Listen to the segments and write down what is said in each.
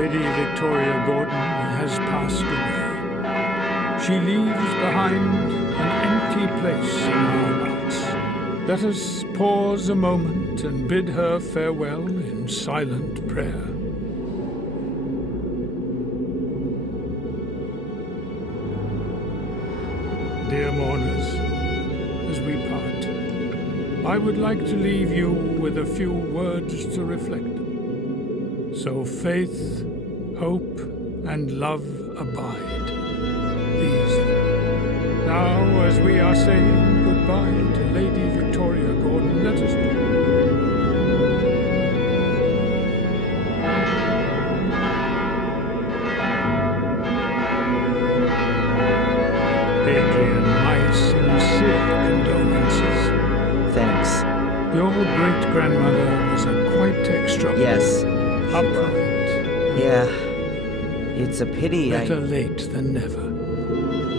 Lady Victoria Gordon has passed away. She leaves behind an empty place in our hearts. Let us pause a moment and bid her farewell in silent prayer. Dear mourners, as we part, I would like to leave you with a few words to reflect. So faith, hope, and love abide. These. Now, as we are saying goodbye to Lady Victoria Gordon, let us do. Adrian, my sincere condolences. Thanks. Your great-grandmother was a quite extraordinary. Yes. Upright. Yeah. It's a pity Better late than never.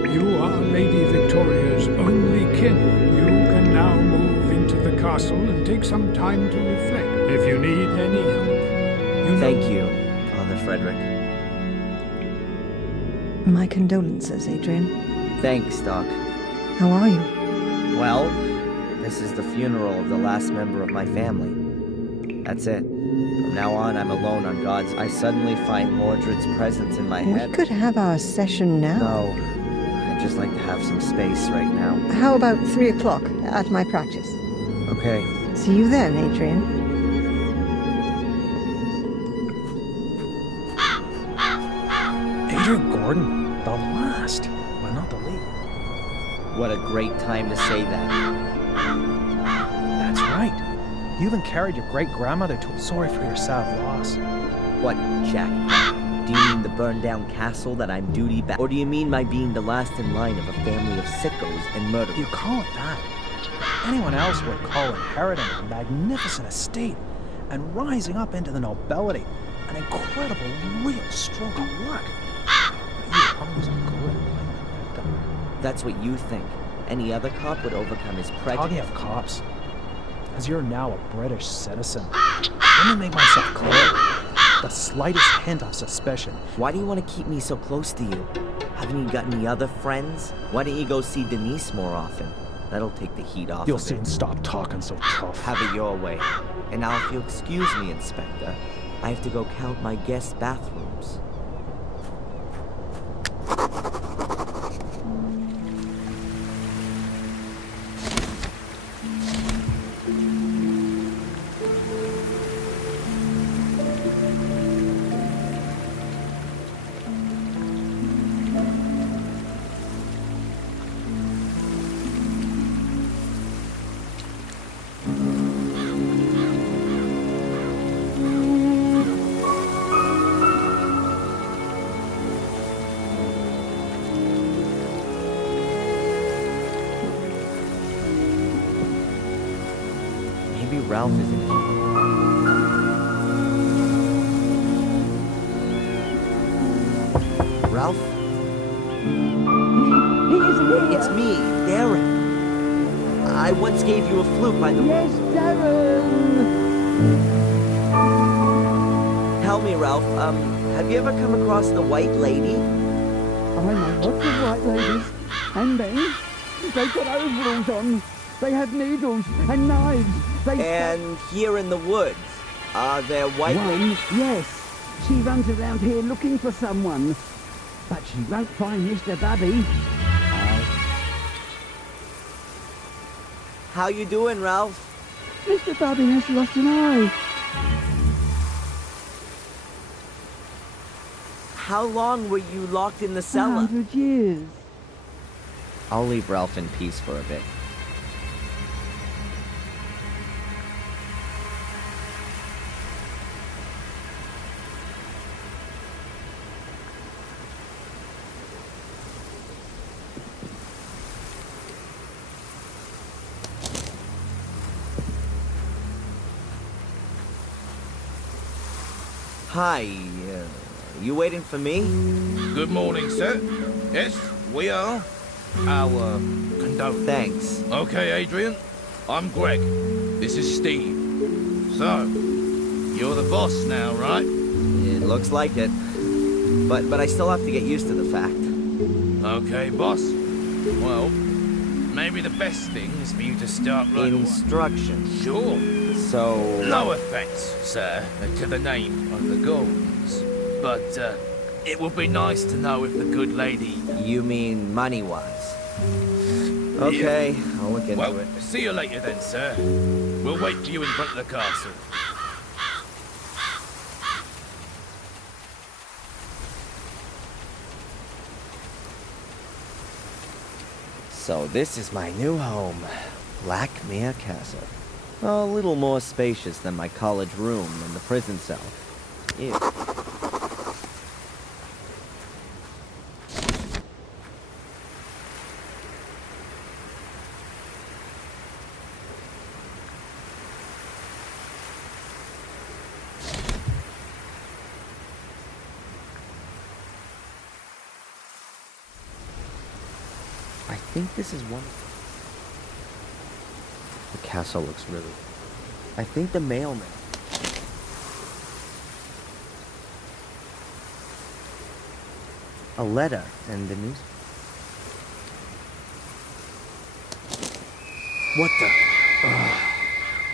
You are Lady Victoria's only kin. You can now move into the castle and take some time to reflect. If you need any help, Thank you, Father Frederick. My condolences, Adrian. Thanks, Doc. How are you? Well, this is the funeral of the last member of my family. That's it. From now on, I'm alone on God's. I suddenly find Mordred's presence in my head. We could have our session now. No. I'd just like to have some space right now. How about 3 o'clock at my practice? Okay. See you then, Adrian. Adrian Gordon, the last, but not the least. What a great time to say that. That's right. You even carried your great-grandmother to... Sorry for your sad loss. What, Jack? Do you mean the burned-down castle that I'm duty-bound? Or do you mean my being the last in line of a family of sickos and murderers? You call it that. Anyone else would call inheriting a magnificent estate and rising up into the nobility an incredible, real stroke of luck. But you always a good victim. That's what you think. Any other cop would overcome his prejudice. Talking of cops, as you're now a British citizen, let me make myself clear. The slightest hint of suspicion. Why do you want to keep me so close to you? Haven't you got any other friends? Why don't you go see Denise more often? That'll take the heat off. You'll of soon it. stop talking so tough. Have it your way. And now if you'll excuse me, Inspector, I have to go count my guest bathrooms. Ralph is in here. Ralph? He is here! It's me, Darren. I once gave you a flute by the way. Yes, Darren! Tell me, Ralph, have you ever come across the White Lady? I know lots of white ladies and men. They've got overalls on. They have needles and knives. And here in the woods, are there white ladies? Yes. She runs around here looking for someone. But she won't find Mr. Bubby. How you doing, Ralph? Mr. Bubby has lost an eye. How long were you locked in the cellar? 100 years. I'll leave Ralph in peace for a bit. Hi, you waiting for me? Good morning, sir. Yes, we are. Our condolence. Thanks. Okay, Adrian. I'm Greg. This is Steve. So, you're the boss now, right? It looks like it. But I still have to get used to the fact. Okay, boss. Well, maybe the best thing is for you to start right away. Instructions. Sure. So... No offense, sir, to the name of the Gordons, but it would be nice to know if the good lady... You mean money-wise? Okay, I'll look into Well, it. see you later then, sir. We'll wait for you in front of the castle. So this is my new home, Blackmere Castle. A little more spacious than my college room and the prison cell. Ew. I think this is one. The castle looks really... I think the mailman... A letter and the news... What the... Ugh.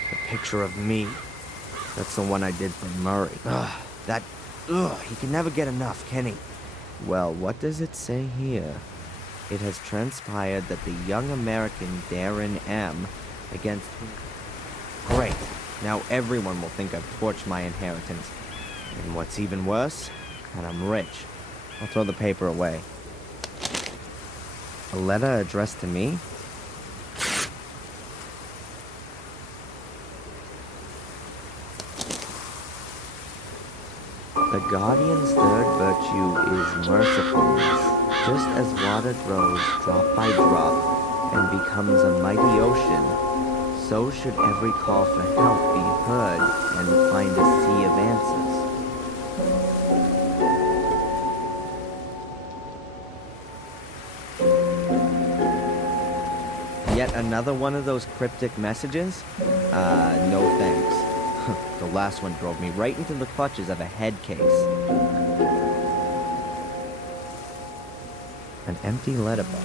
The picture of me. That's the one I did for Murray. Ugh. That... Ugh. He can never get enough, can he? Well, what does it say here? It has transpired that the young American Darren M. against whom... Great. Now everyone will think I've torched my inheritance. And what's even worse, that I'm rich. I'll throw the paper away. A letter addressed to me? The Guardian's third virtue is mercifulness. Just as water grows drop by drop and becomes a mighty ocean, so should every call for help be heard and find a sea of answers. Yet another one of those cryptic messages? No thanks. The last one drove me right into the clutches of a head case. An empty letterbox.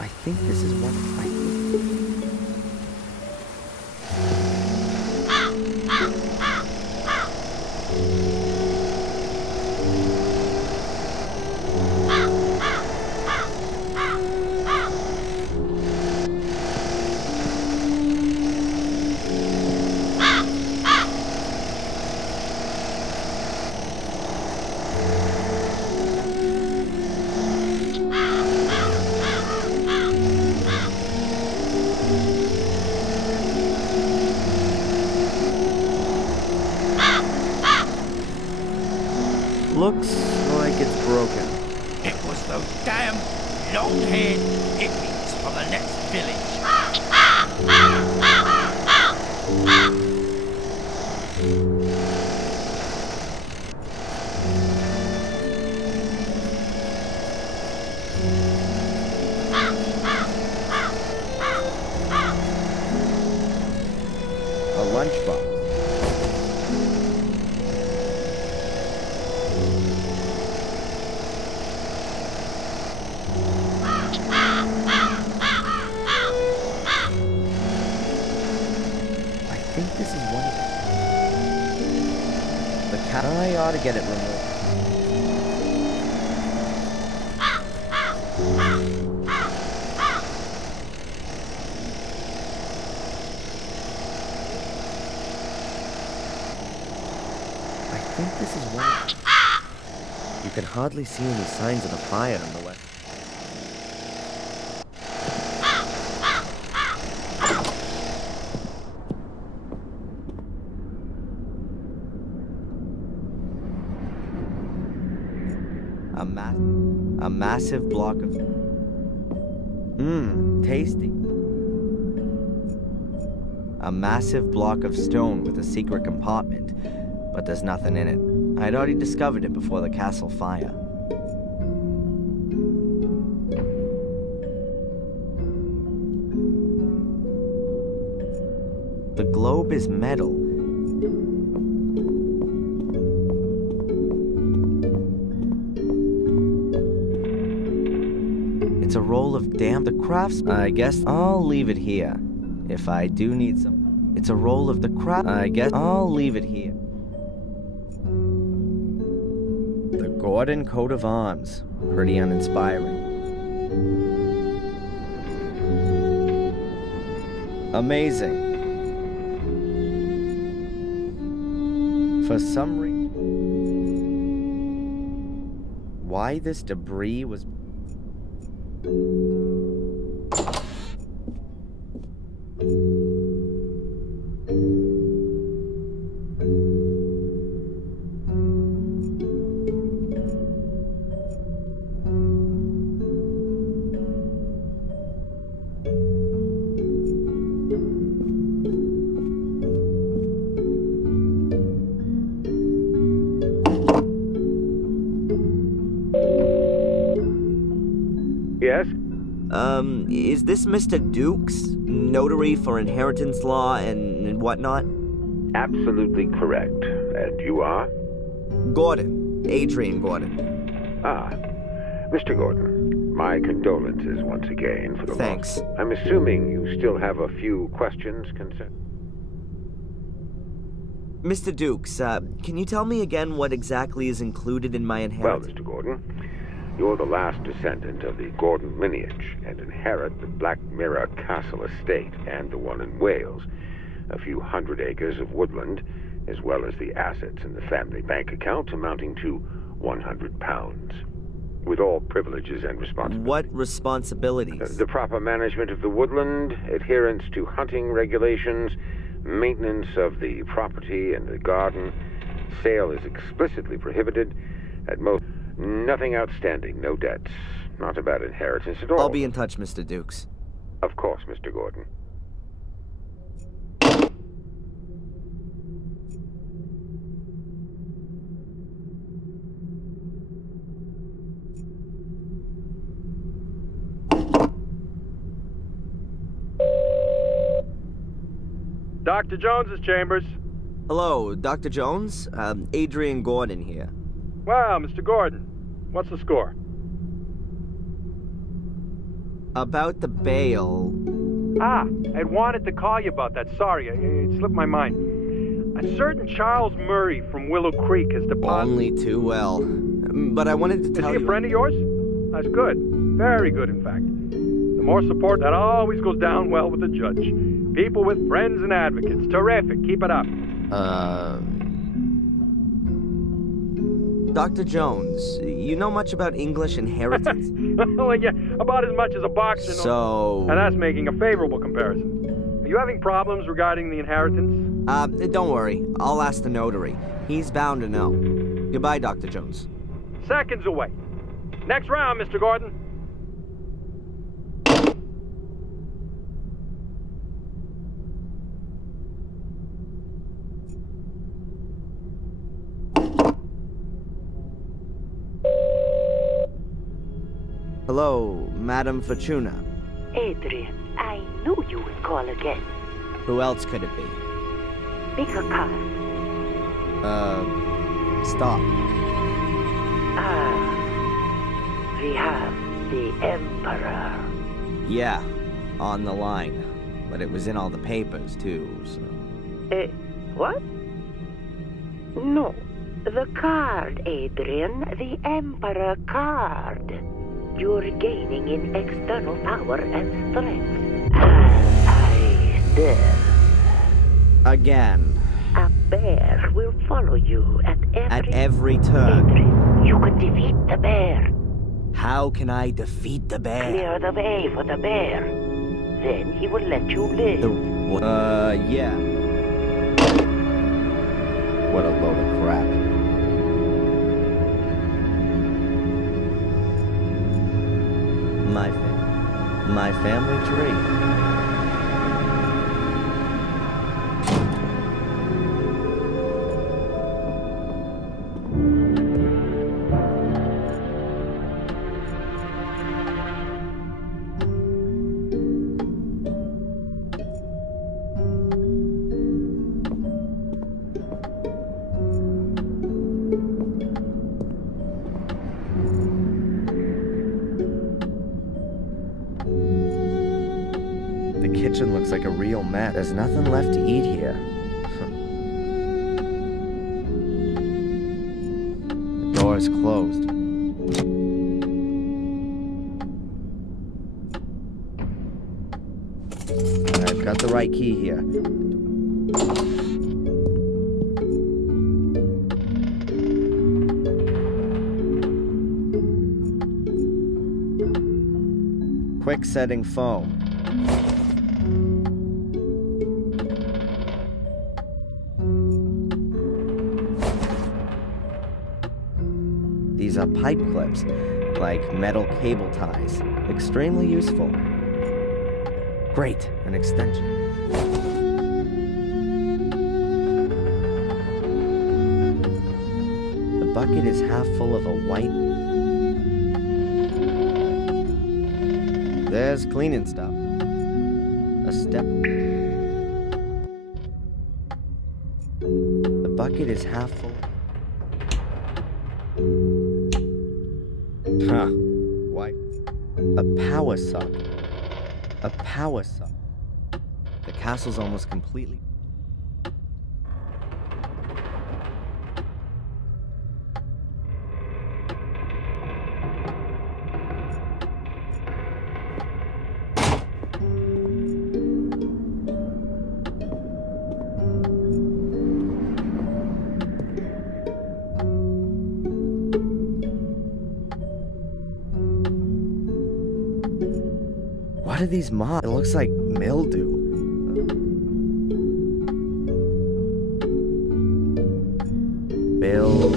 I think this is one of my... Looks like it's broken. It was those damn long-haired hippies from the next village. A lunchbox. I think this is one of the cat. I ought to get it removed. I think this is one of... You can hardly see any signs of the fire in the way. A massive block of... Tasty. A massive block of stone with a secret compartment, but there's nothing in it. I'd already discovered it before the castle fire. The globe is metal. It's a roll of damn the crafts. I guess I'll leave it here. If I do need some. It's a roll of the craft. I guess I'll leave it here. The Gordon coat of arms. Pretty uninspiring. Amazing. For some reason, why this debris was... Yes? Is this Mr. Dukes? Notary for inheritance law and whatnot? Absolutely correct. And you are? Gordon. Adrian Gordon. Ah, Mr. Gordon, my condolences once again for the Thanks. loss. I'm assuming you still have a few questions concerning... Mr. Dukes, can you tell me again what exactly is included in my Well, inheritance? Mr. Gordon, you're the last descendant of the Gordon lineage and inherit the Black Mirror Castle estate and the one in Wales, a few hundred acres of woodland, as well as the assets in the family bank account amounting to £100, with all privileges and responsibilities. What responsibilities? The proper management of the woodland, adherence to hunting regulations, maintenance of the property and the garden. Sale is explicitly prohibited. At most, nothing outstanding, no debts. Not a bad inheritance at all. I'll be in touch, Mr. Dukes. Of course, Mr. Gordon. Dr. Jones's chambers. Hello, Dr. Jones? Adrian Gordon here. Wow, Mr. Gordon. What's the score? About the bail. Ah, I wanted to call you about that. Sorry, it slipped my mind. A certain Charles Murray from Willow Creek has deposited... Only too well. But I wanted to tell you... Is he a friend of yours? That's good. Very good, in fact. The more support, that always goes down well with the judge. People with friends and advocates. Terrific. Keep it up. Dr. Jones, you know much about English inheritance? Well, yeah, about as much as a boxer knows. So... And that's making a favorable comparison. Are you having problems regarding the inheritance? Don't worry. I'll ask the notary. He's bound to know. Goodbye, Dr. Jones. Seconds away. Next round, Mr. Gordon. Hello, Madame Fortuna. Adrian, I knew you would call again. Who else could it be? Pick a card. Stop. Ah, we have the Emperor. Yeah, on the line. But it was in all the papers, too, so... What? No, the card, Adrian. The Emperor card. You're gaining in external power and strength. As I said. Again. A bear will follow you at every turn. Adrian, you can defeat the bear. How can I defeat the bear? Clear the way for the bear. Then he will let you live. Yeah. What a load of crap. My family tree. The kitchen looks like a real mess. There's nothing left to eat here. The door is closed. I've got the right key here. Quick setting foam. These are pipe clips, like metal cable ties. Extremely useful. Great, an extension. The bucket is half full of a white... There's cleaning stuff. A step. The bucket is half full. Huh. Why? A power socket. A power socket. The castle's almost completely... What are these moths? It looks like mildew. Bills.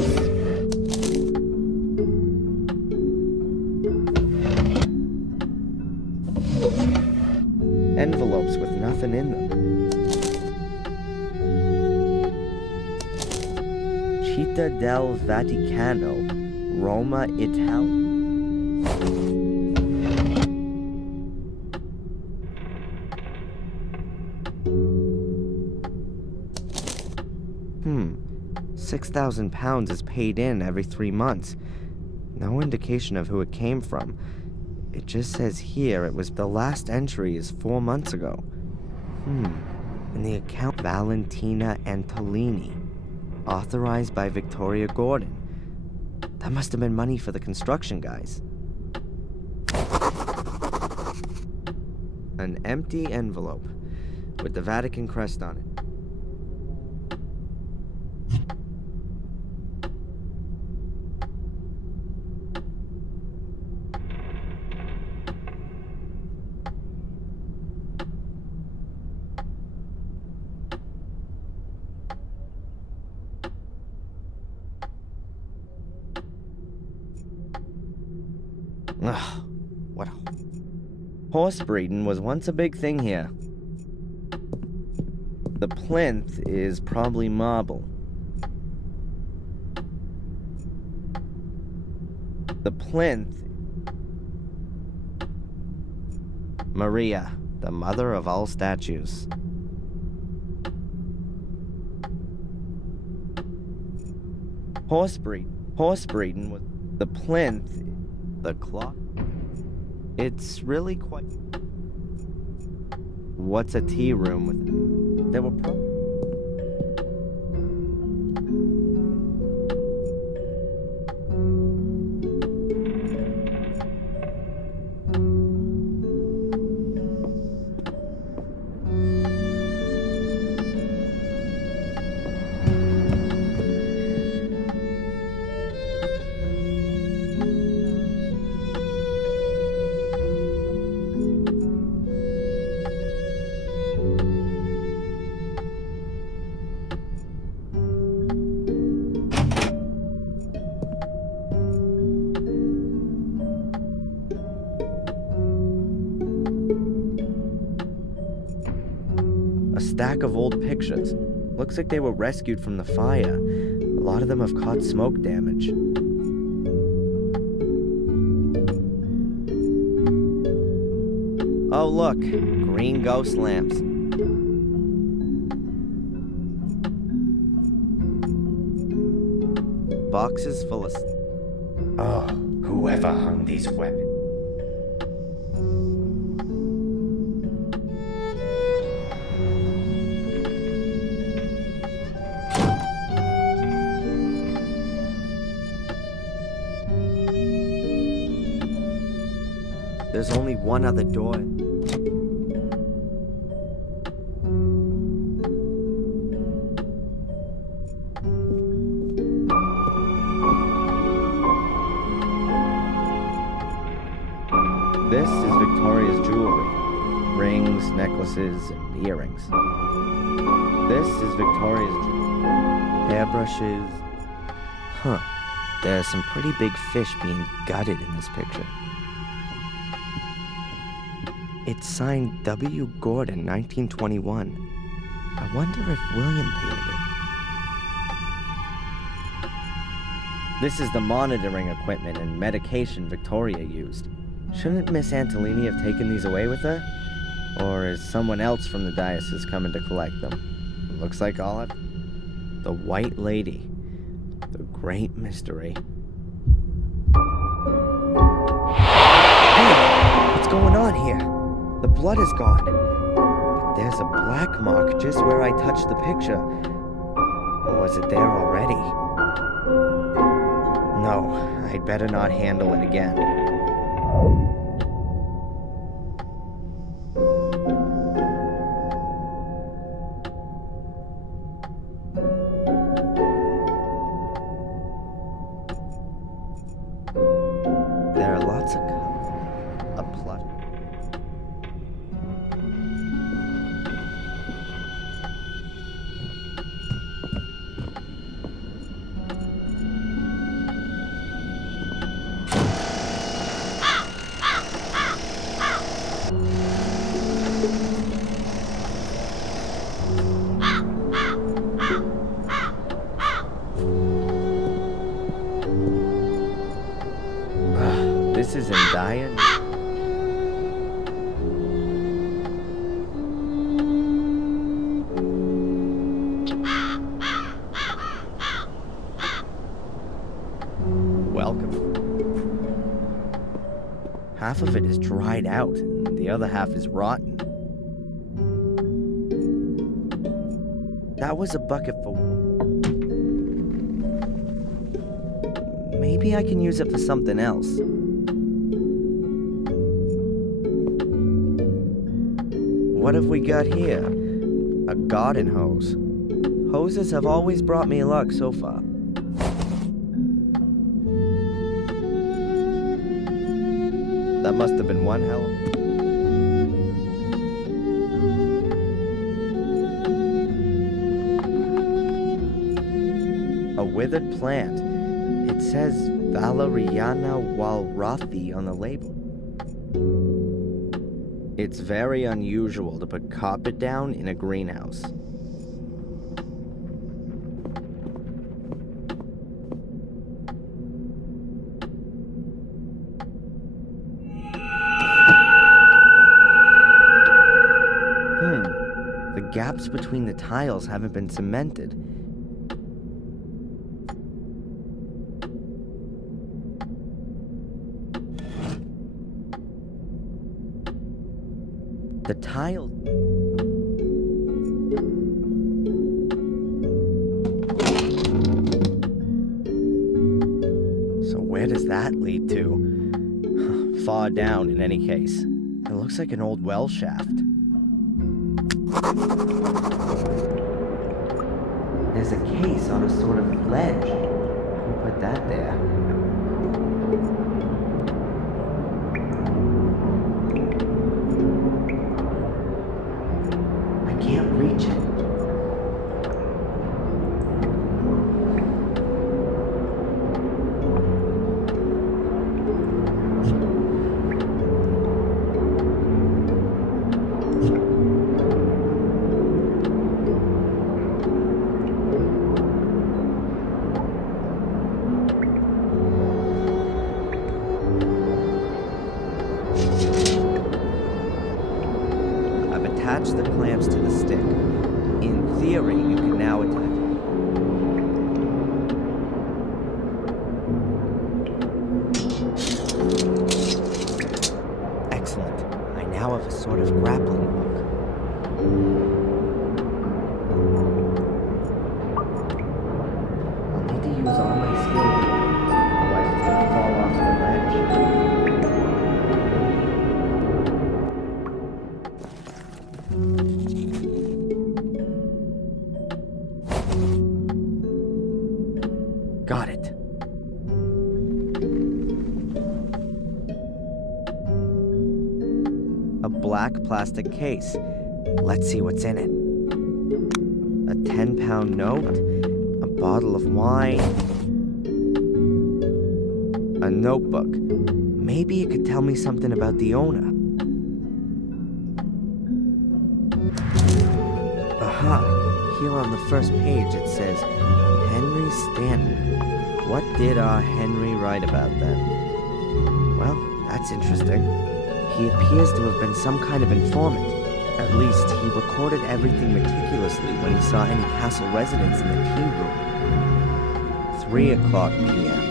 Envelopes with nothing in them. Città del Vaticano, Roma, Italy. £6,000 is paid in every 3 months. No indication of who it came from. It just says here it was the last entry is 4 months ago. In the account, Valentina Antolini, authorized by Victoria Gordon. That must have been money for the construction guys. An empty envelope with the Vatican crest on it. Ugh, what a... Horse breeding was once a big thing here. The plinth is probably marble. The plinth... Maria, the mother of all statues. Horse breeding was... The plinth... The clock? It's really quite... What's a tea room with... There were stack of old pictures. Looks like they were rescued from the fire. A lot of them have caught smoke damage. Oh look, green ghost lamps. Boxes full of... Oh, whoever hung these weapons. there's only one other door. This is Victoria's jewelry. Rings, necklaces, and earrings. This is Victoria's jewelry. Hairbrushes. Huh. There's some pretty big fish being gutted in this picture. It's signed W. Gordon, 1921. I wonder if William painted it. This is the monitoring equipment and medication Victoria used. Shouldn't Miss Antolini have taken these away with her? Or is someone else from the diocese coming to collect them? Looks like all of the White Lady. The great mystery. Hey, what's going on here? The blood is gone. But there's a black mark just where I touched the picture. Or was it there already? No, I'd better not handle it again. There are lots of plot. This is in Diane. Welcome. Half of it is dried out, and the other half is rotten. That was a bucket for... Maybe I can use it for something else. What have we got here? A garden hose. Hoses have always brought me luck so far. That must have been one hell of... A withered plant. It says Valeriana Walrathi on the label. It's very unusual to put carpet down in a greenhouse. The gaps between the tiles haven't been cemented. The tile... So where does that lead to? Far down, in any case. It looks like an old well shaft. There's a case on a sort of ledge. Who put that there? I can't reach it. Attach the clamps to the stick. In theory, you can now attach... Excellent. I now have a sort of grappling hook. I'll need to use all my skill here, otherwise it's going to fall off the ledge. Got it. A black plastic case. Let's see what's in it. A 10-pound note, a bottle of wine, a notebook. Maybe it could tell me something about the owner. Aha! Here on the first page it says, Henry Stanton. What did our Henry write about then? Well, that's interesting. He appears to have been some kind of informant. At least, he recorded everything meticulously when he saw any castle residents in the tea room. 3 o'clock p.m.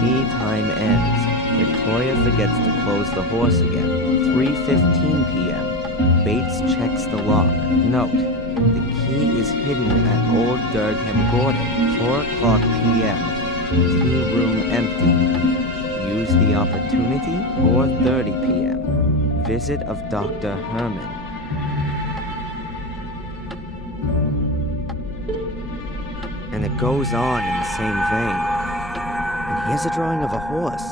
Tea time ends. Victoria forgets to close the horse again. 3:15 p.m. Bates checks the lock. Note, the key is hidden at Old Durgham Gordon. 4 o'clock p.m. Tea room empty. Use the opportunity. 4:30 p.m. Visit of Dr. Herman. And it goes on in the same vein. And here's a drawing of a horse.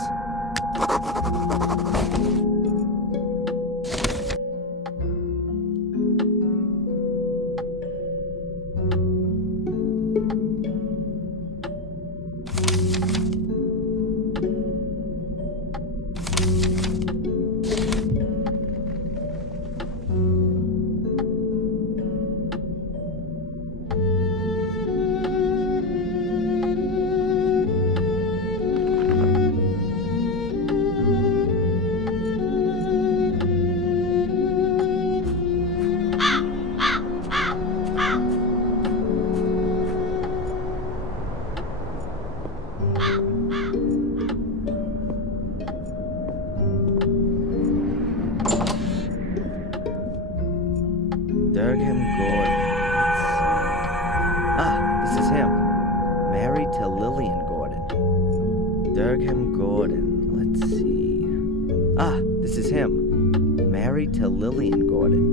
Durgham Gordon. Let's see. Ah, this is him. Married to Lillian Gordon. Durgham Gordon. Let's see. Ah, this is him. Married to Lillian Gordon.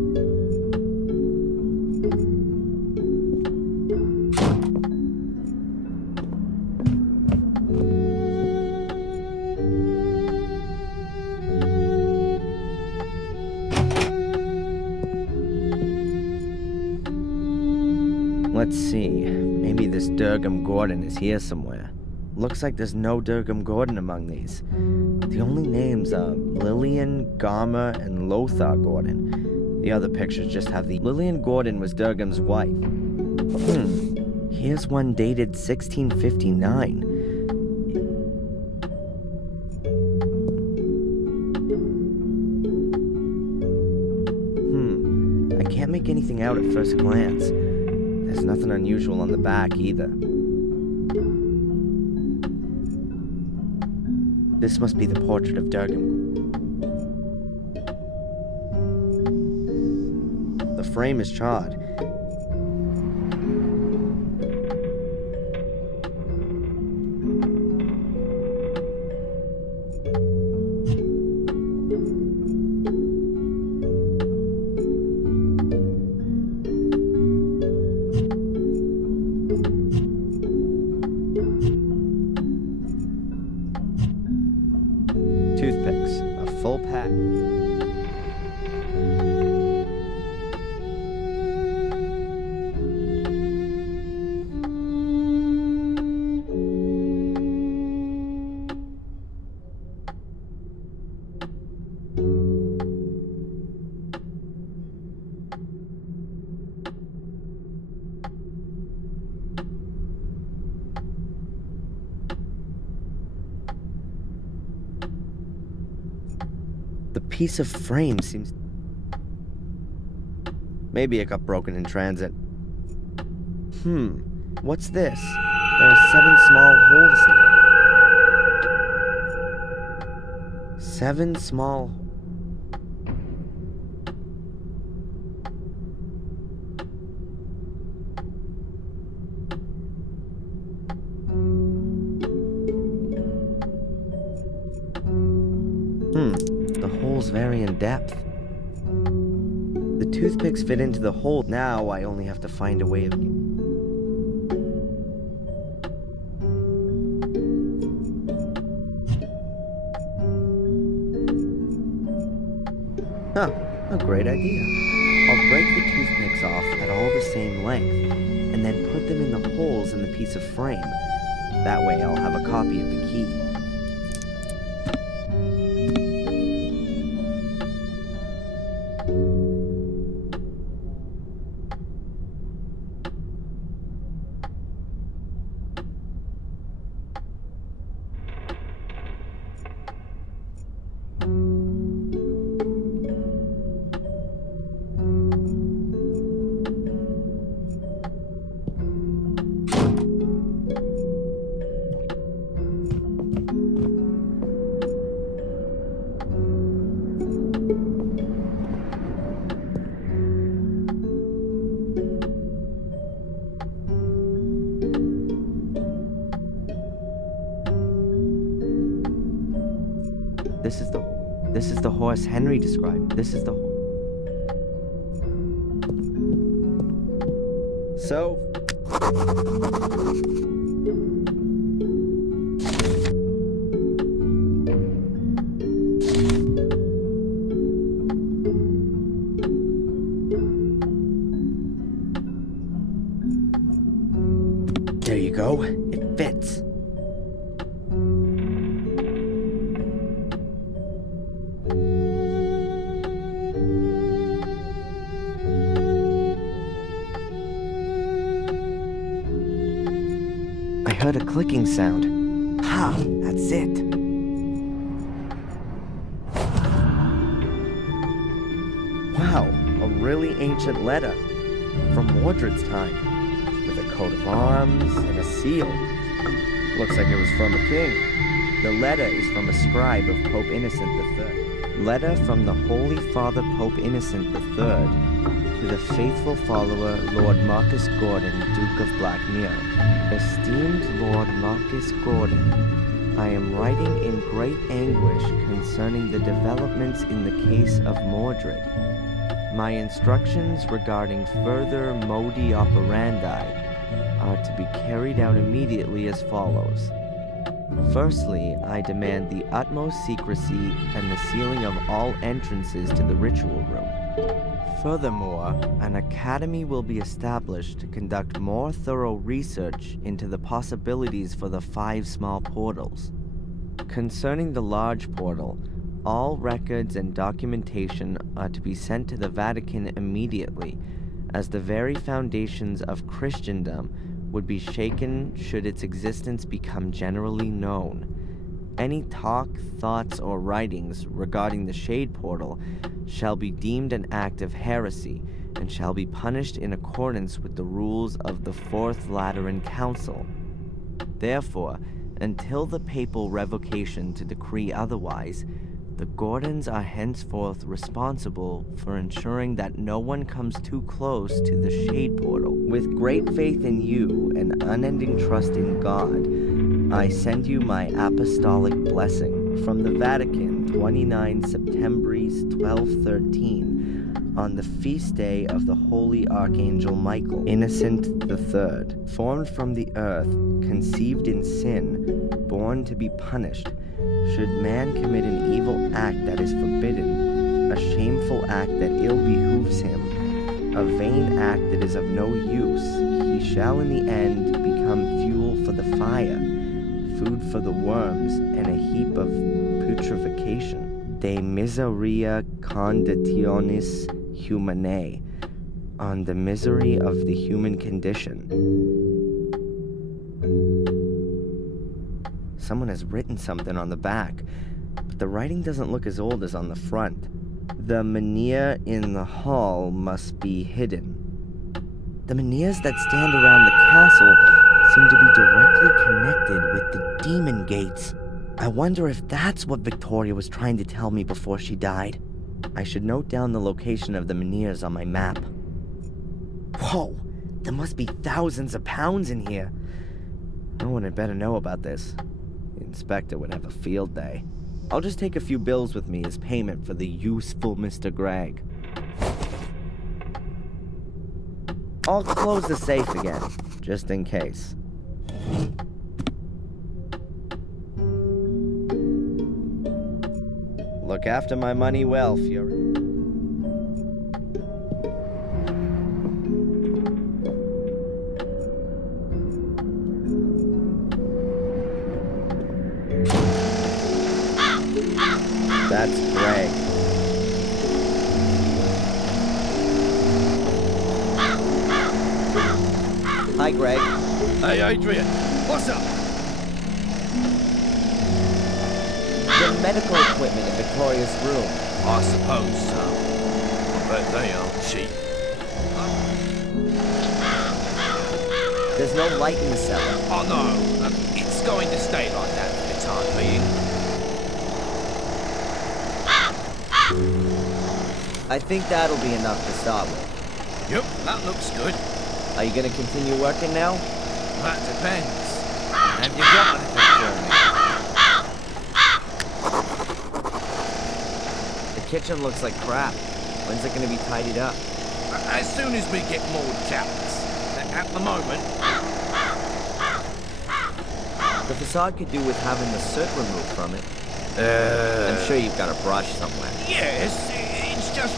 Let's see, maybe this Durgham Gordon is here somewhere. Looks like there's no Durgham Gordon among these. The only names are Lillian, Garmer, and Lothar Gordon. The other pictures just have the... Lillian Gordon was Durgham's wife. Here's one dated 1659. I can't make anything out at first glance. There's nothing unusual on the back, either. This must be the portrait of Durgham. The frame is charred. Toothpicks, a full pack. The piece of frame seems... Maybe it got broken in transit. What's this? There are 7 small holes here. 7 small... The holes vary in depth. The toothpicks fit into the hole. Now I only have to find a way of... Huh, a great idea. I'll break the toothpicks off at all the same length, and then put them in the holes in the piece of frame. That way I'll have a copy of the key. This is the horse Henry described. This is the So... There you go. It fits. I heard a clicking sound. Ha! That's it. Wow, a really ancient letter from Mordred's time, with a coat of arms and a seal. Looks like it was from a king. The letter is from a scribe of Pope Innocent III. Letter from the Holy Father Pope Innocent III to the faithful follower Lord Marcus Gordon, Duke of Blackmere. Esteemed Lord Marcus Gordon, I am writing in great anguish concerning the developments in the case of Mordred. My instructions regarding further modi operandi are to be carried out immediately as follows. Firstly, I demand the utmost secrecy and the sealing of all entrances to the ritual room. Furthermore, an academy will be established to conduct more thorough research into the possibilities for the 5 small portals. Concerning the large portal, all records and documentation are to be sent to the Vatican immediately, as the very foundations of Christendom would be shaken should its existence become generally known. Any talk, thoughts, or writings regarding the Shade Portal shall be deemed an act of heresy and shall be punished in accordance with the rules of the Fourth Lateran Council. Therefore, until the papal revocation to decree otherwise, the Gordons are henceforth responsible for ensuring that no one comes too close to the Shade Portal. With great faith in you and unending trust in God, I send you my apostolic blessing from the Vatican, 29 Septembris 1213, on the feast day of the Holy Archangel Michael, Innocent III, formed from the earth, conceived in sin, born to be punished. Should man commit an evil act that is forbidden, a shameful act that ill behooves him, a vain act that is of no use, he shall in the end become fuel for the fire, food for the worms, and a heap of putrefaction. De miseria conditionis humanae, on the misery of the human condition. Someone has written something on the back, but the writing doesn't look as old as on the front. The menhir in the hall must be hidden. The menhirs that stand around the castle seem to be directly connected with the demon gates. I wonder if that's what Victoria was trying to tell me before she died. I should note down the location of the menhirs on my map. Whoa, there must be thousands of pounds in here. No one had better know about this. The inspector would have a field day. I'll just take a few bills with me as payment for the useful Mr. Gregg. I'll close the safe again, just in case. Look after my money well, Fury. That's Greg. Hi, Greg. Hey, Adrian. What's up? The medical equipment in Victoria's room. I suppose so. I bet they aren't cheap. There's no light in the cellar. Oh no, it's going to stay like that for the time being. I think that'll be enough to start with. Yep, that looks good. Are you gonna continue working now? That depends. Have you got anything for me? The kitchen looks like crap. When's it gonna be tidied up? As soon as we get more chaps. At the moment. The facade could do with having the soot removed from it. I'm sure you've got a brush somewhere. Yes, it's just...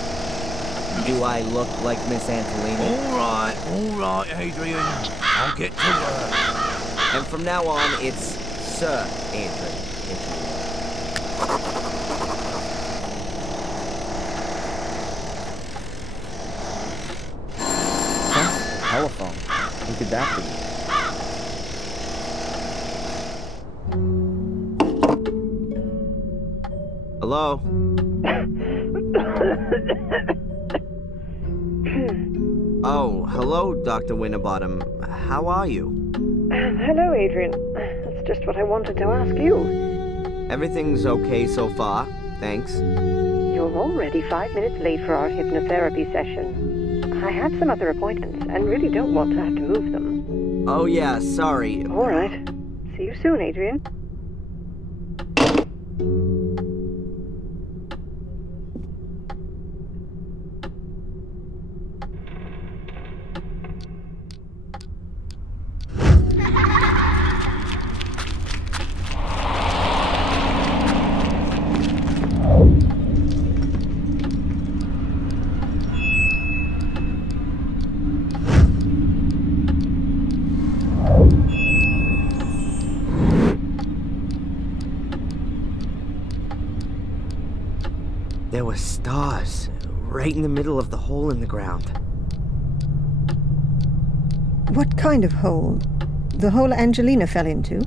Do I look like Miss Antolini? All right, Adrian. I'll get to work. And from now on, it's Sir Adrian, if you will. Huh? Telephone. Who could that be? Hello? Oh, hello, Dr. Winterbottom. How are you? Hello, Adrian. That's just what I wanted to ask you. Everything's okay so far, thanks. You're already 5 minutes late for our hypnotherapy session. I have some other appointments and really don't want to have to move them. Oh yeah, sorry. All right. See you soon, Adrian. There were stars right in the middle of the hole in the ground. What kind of hole? The hole Angelina fell into?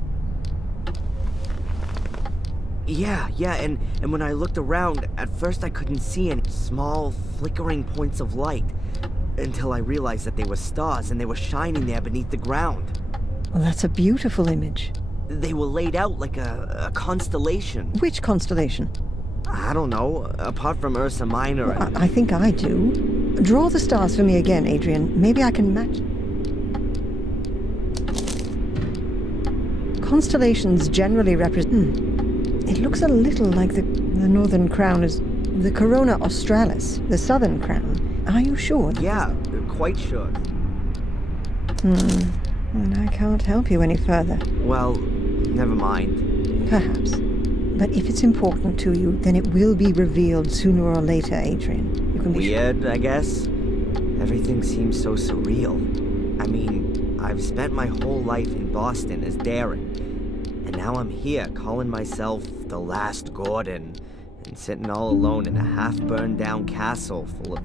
Yeah, and when I looked around, at first I couldn't see any small, flickering points of light, until I realized that they were stars and they were shining there beneath the ground. Well, that's a beautiful image. They were laid out like a constellation. Which constellation? I don't know, apart from Ursa Minor and... I think I do. Draw the stars for me again, Adrian. Maybe I can match... Constellations generally represent... It looks a little like the northern crown is the Corona Australis, the southern crown. Are you sure? Yeah, quite sure. And I can't help you any further. Well, never mind. Perhaps. But if it's important to you, then it will be revealed sooner or later, Adrian. You can be weird, I guess. Everything seems so surreal. I mean, I've spent my whole life in Boston as Darren. And now I'm here, calling myself the Last Gordon, and sitting all alone in a half-burned down castle full of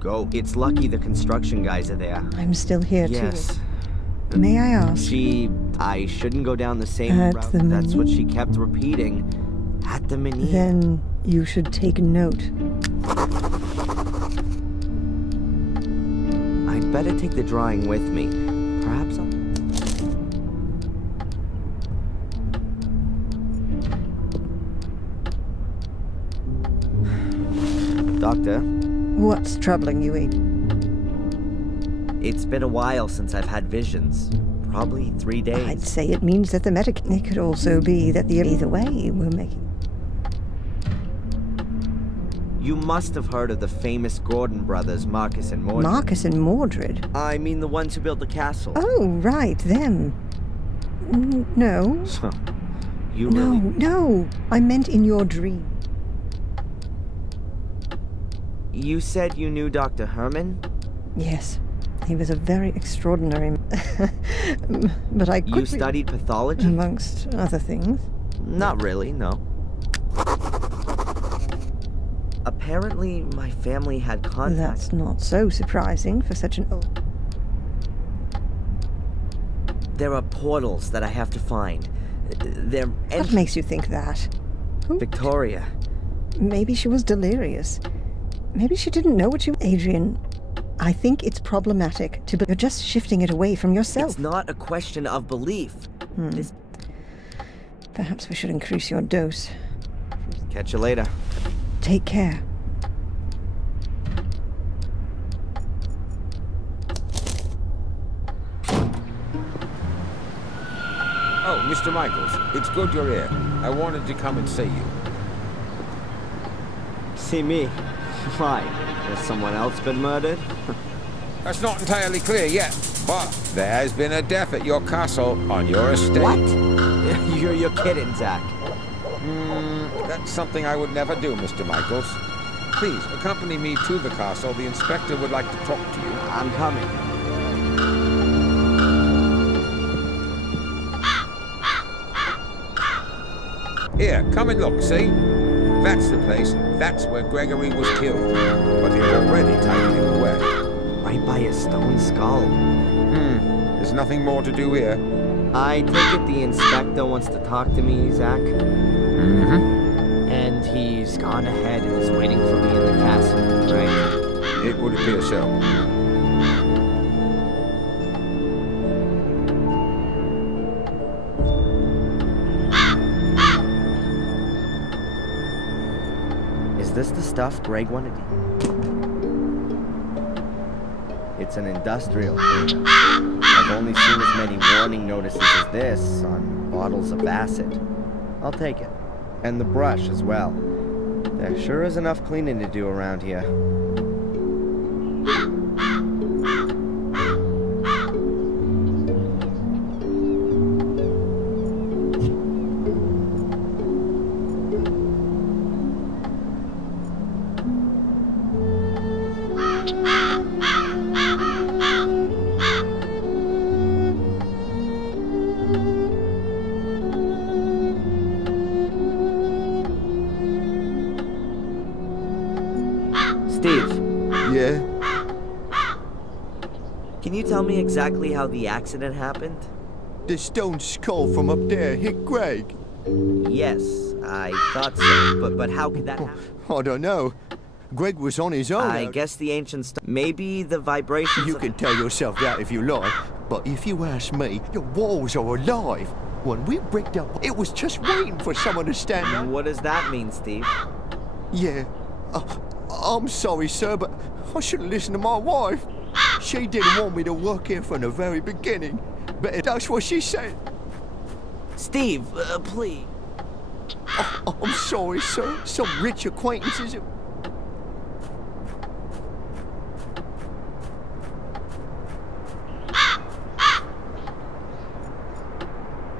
ghosts. It's lucky the construction guys are there. I'm still here, too. Yes. May I ask? I shouldn't go down the same route. That's what she kept repeating. At the Menhir. Then you should take note. I'd better take the drawing with me. Perhaps I'll... Doctor? What's troubling you, Aiden? It's been a while since I've had visions. Probably 3 days. I'd say it means that the medic... It could also be that either way we're making... You must have heard of the famous Gordon brothers, Marcus and Mordred. Marcus and Mordred? I mean the ones who built the castle. Oh, right, them. No. You really... No, I meant in your dream. You said you knew Dr. Herman? Yes. He was a very extraordinary... but I could... You studied pathology? Amongst other things. Not really, no. Apparently, my family had contact... That's not so surprising for such an old... There are portals that I have to find. They're... What makes you think that? Who? Victoria. Maybe she was delirious. Maybe she didn't know what you... Adrian, I think it's problematic to... You're just shifting it away from yourself. It's not a question of belief. Perhaps we should increase your dose. Catch you later. Take care. Oh, Mr. Michaels, it's good you're here. I wanted to come and see you. See me? Why? Has someone else been murdered? That's not entirely clear yet, but there has been a death at your castle on your estate. What? You're kidding, Zach. That's something I would never do, Mr. Michaels. Please, accompany me to the castle. The inspector would like to talk to you. I'm coming. Here, come and look, see? That's the place. That's where Gregory was killed. But they've already taken him away. Right by a stone skull. There's nothing more to do here. I take it the inspector wants to talk to me, Zach? And he's gone ahead and is waiting for me in the castle, right? It would appear so. Is this the stuff Greg wanted to... It's an industrial cleaner. I've only seen as many warning notices as this on bottles of acid. I'll take it. And the brush as well. There sure is enough cleaning to do around here. Steve. Yeah? Can you tell me exactly how the accident happened? The stone skull from up there hit Greg. Yes, I thought so, but how could that happen? I don't know. Greg was on his own. I guess the ancient stuff. Maybe the vibrations. You can tell yourself that if you like, but if you ask me, the walls are alive. When we bricked up, it was just waiting for someone to stand up. What does that mean, Steve? Yeah. I'm sorry, sir, but I should have listened to my wife. She didn't want me to work here from the very beginning, but that's what she said. Steve, please. I'm sorry, sir. Some rich acquaintances...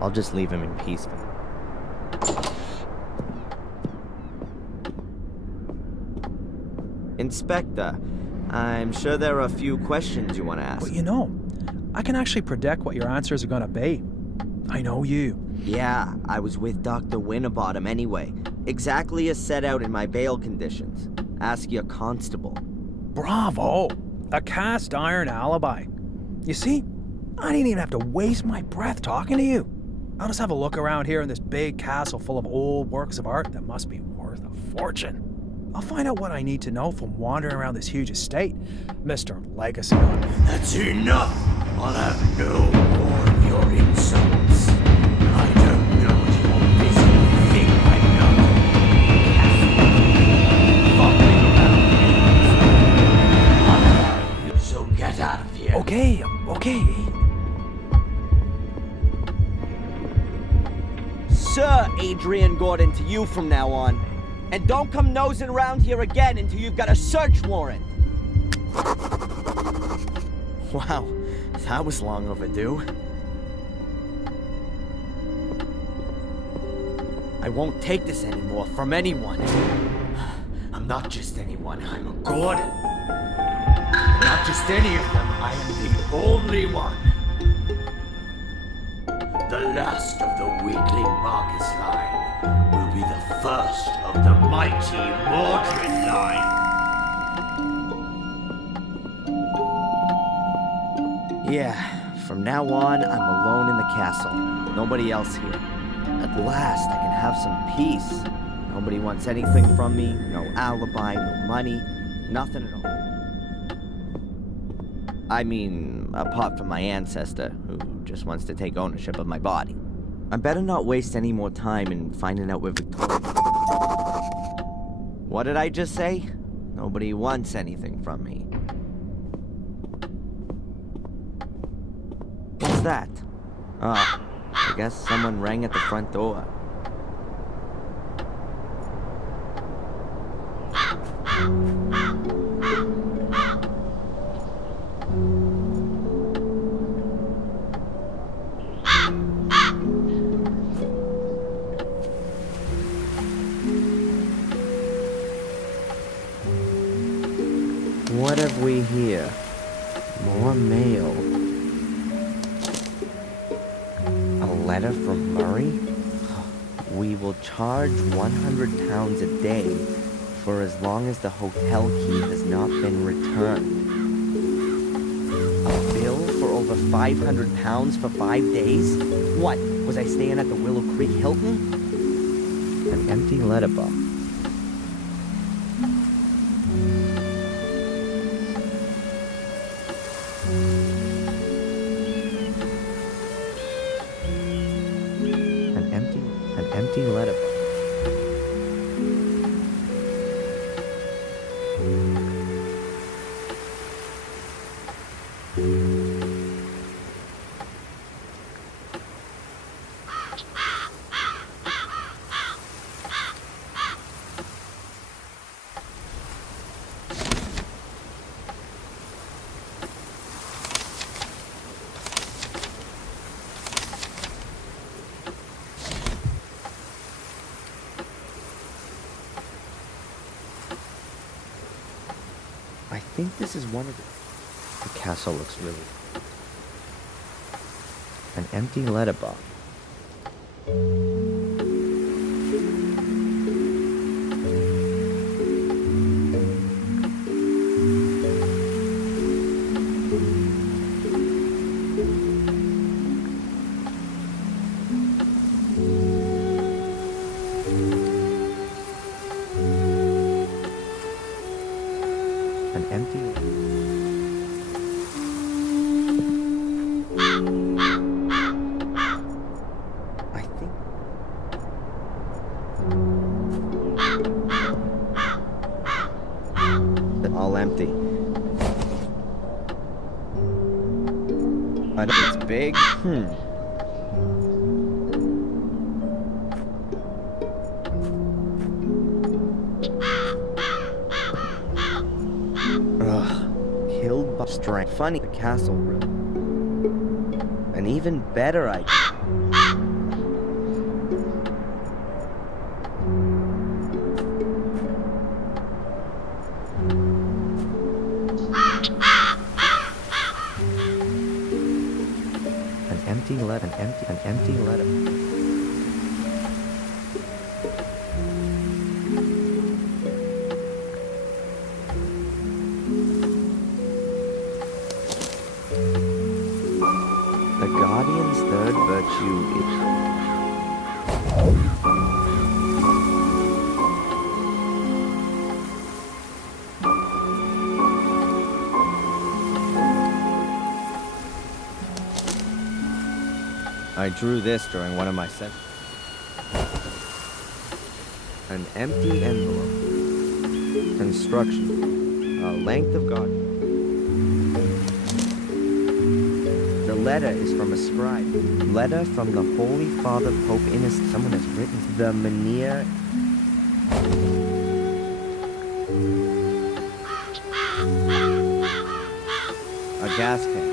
I'll just leave him in peace. Inspector, I'm sure there are a few questions you want to ask. But you know, I can actually predict what your answers are gonna be. I know you. Yeah, I was with Dr. Winterbottom anyway. Exactly as set out in my bail conditions. Ask your constable. Bravo! A cast iron alibi. You see, I didn't even have to waste my breath talking to you. I'll just have a look around here in this big castle full of old works of art that must be worth a fortune. I'll find out what I need to know from wandering around this huge estate, Mr. Legacy. That's enough! I'll have no more of your insults. I don't know what you're busy thing right now. Fumbling around. So get out of here. Okay. Sir Adrian Gordon to you from now on. And don't come nosing around here again until you've got a search warrant. Wow, that was long overdue. I won't take this anymore from anyone. I'm not just anyone, I'm a Gordon. Not just any of them, I am the only one. The last of the weakling Marcus line will be the first of the mighty Mordred line. Yeah, from now on, I'm alone in the castle. Nobody else here. At last, I can have some peace. Nobody wants anything from me, no alibi, no money, nothing at all. I mean, apart from my ancestor, who just wants to take ownership of my body. I better not waste any more time in finding out where Victoria... What did I just say? Nobody wants anything from me. What's that? Oh, I guess someone rang at the front door. What have we here? More mail. A letter from Murray? We will charge 100 pounds a day for as long as the hotel key has not been returned. A bill for over 500 pounds for 5 days? What, was I staying at the Willow Creek Hilton? An empty letterbox. An empty letterbox. I think this is one of the castle looks really... An empty letterbox. An empty... I think... All empty. It's big? Killed by strength. Funny, the castle room. An even better idea. An empty letter. The Guardian's third virtue is... I drew this during one of my sessions. An empty envelope. Construction. A length of garden. The letter is from a scribe. Letter from the Holy Father Pope Innocent. Someone has written the Menhir. gas can,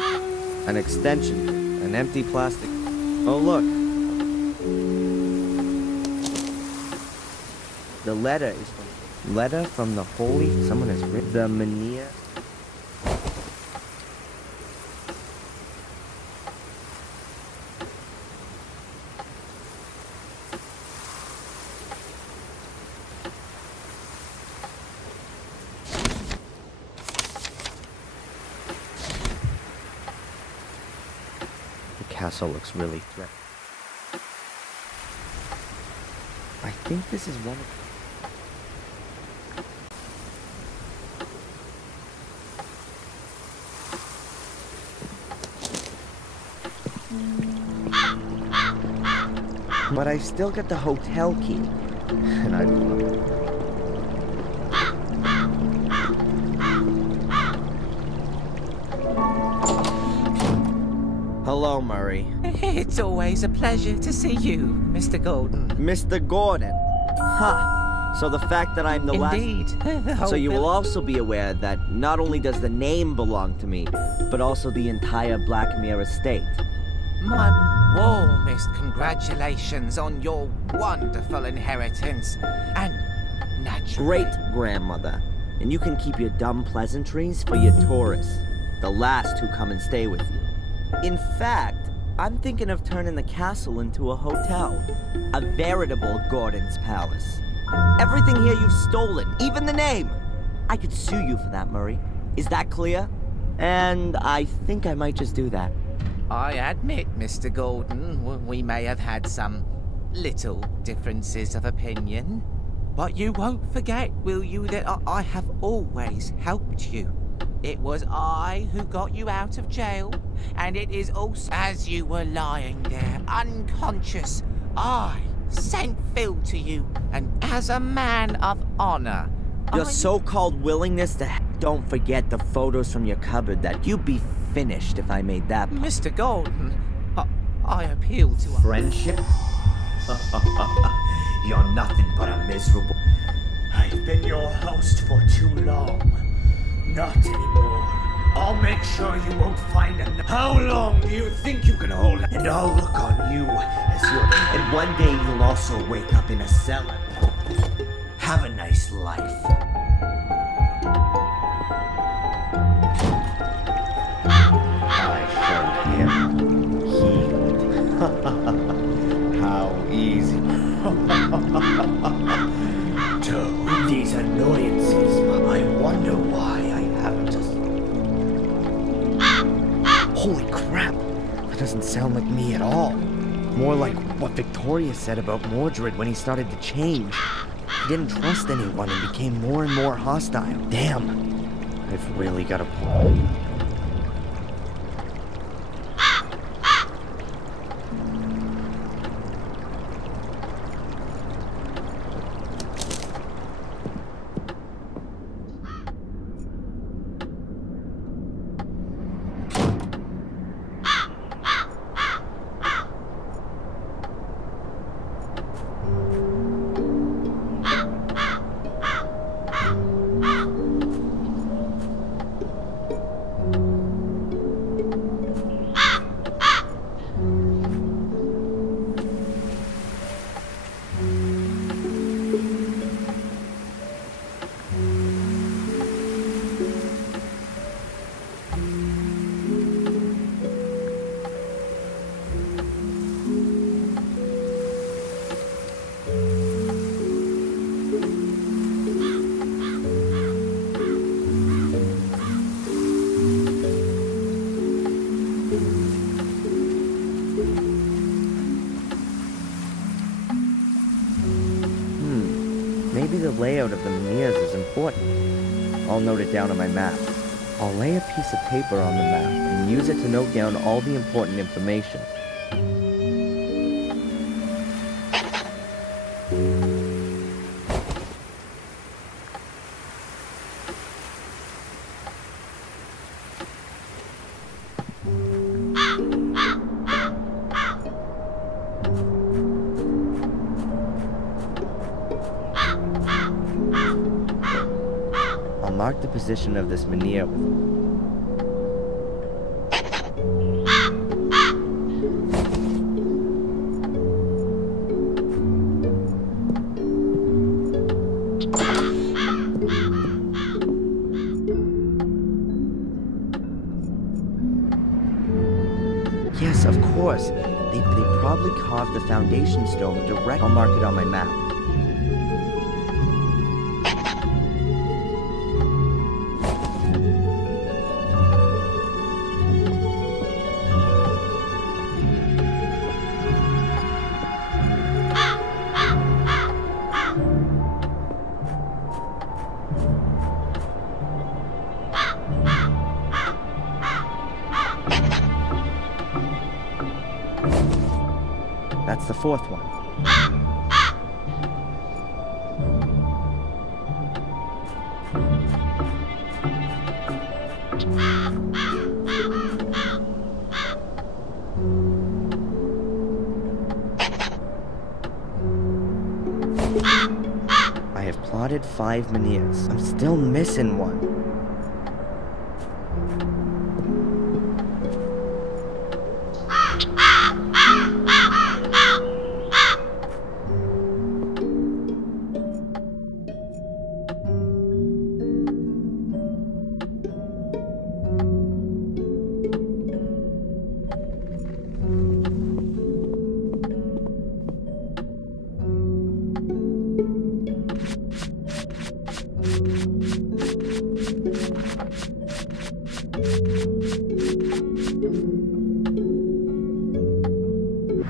an extension, an empty plastic. Oh, look. The letter is from the holy. Someone has written the Mania. The castle looks really threatening. I think this is one of. But I still got the hotel key, and I love it. Hello, Murray. It's always a pleasure to see you, Mr. Gordon. Mr. Gordon? Ha! So the fact that I'm the Indeed. last... So you will also be aware that not only does the name belong to me, but also the entire Blackmere estate. My warmest congratulations on your wonderful inheritance, and naturally... Great-grandmother. And you can keep your dumb pleasantries for your tourists, the last who come and stay with you. In fact, I'm thinking of turning the castle into a hotel, a veritable Gordon's Palace. Everything here you've stolen, even the name. I could sue you for that, Murray. Is that clear? And I think I might just do that. I admit, Mr. Gordon, we may have had some little differences of opinion, but you won't forget, will you, that I have always helped you. It was I who got you out of jail, and it is also as you were lying there, unconscious, I sent Phil to you, and as a man of honor, your so-called willingness to... Don't forget the photos from your cupboard that you'd be finished if I made that... Mr. Gordon, I appeal to... Friendship? You're nothing but a miserable... I've been your host for too long. Not anymore. I'll make sure you won't find a... How long do you think you can hold it? And I'll look on you as your... And one day you'll also wake up in a cellar. Have a nice life. I showed him. Healed. How easy. To these annoyances, I wonder why I haven't just... Holy crap! That doesn't sound like me at all. More like what Victoria said about Mordred when he started to change. He didn't trust anyone and became more and more hostile. Damn. I've really got to pull. Maybe the layout of the menhirs is important. I'll note it down on my map. I'll lay a piece of paper on the map and use it to note down all the important information. Mark the position of this menhir with... Yes, of course. They probably carved the foundation stone direct. I'll mark it on my map. That's the fourth one. I have plotted 5 menhirs. I'm still missing one.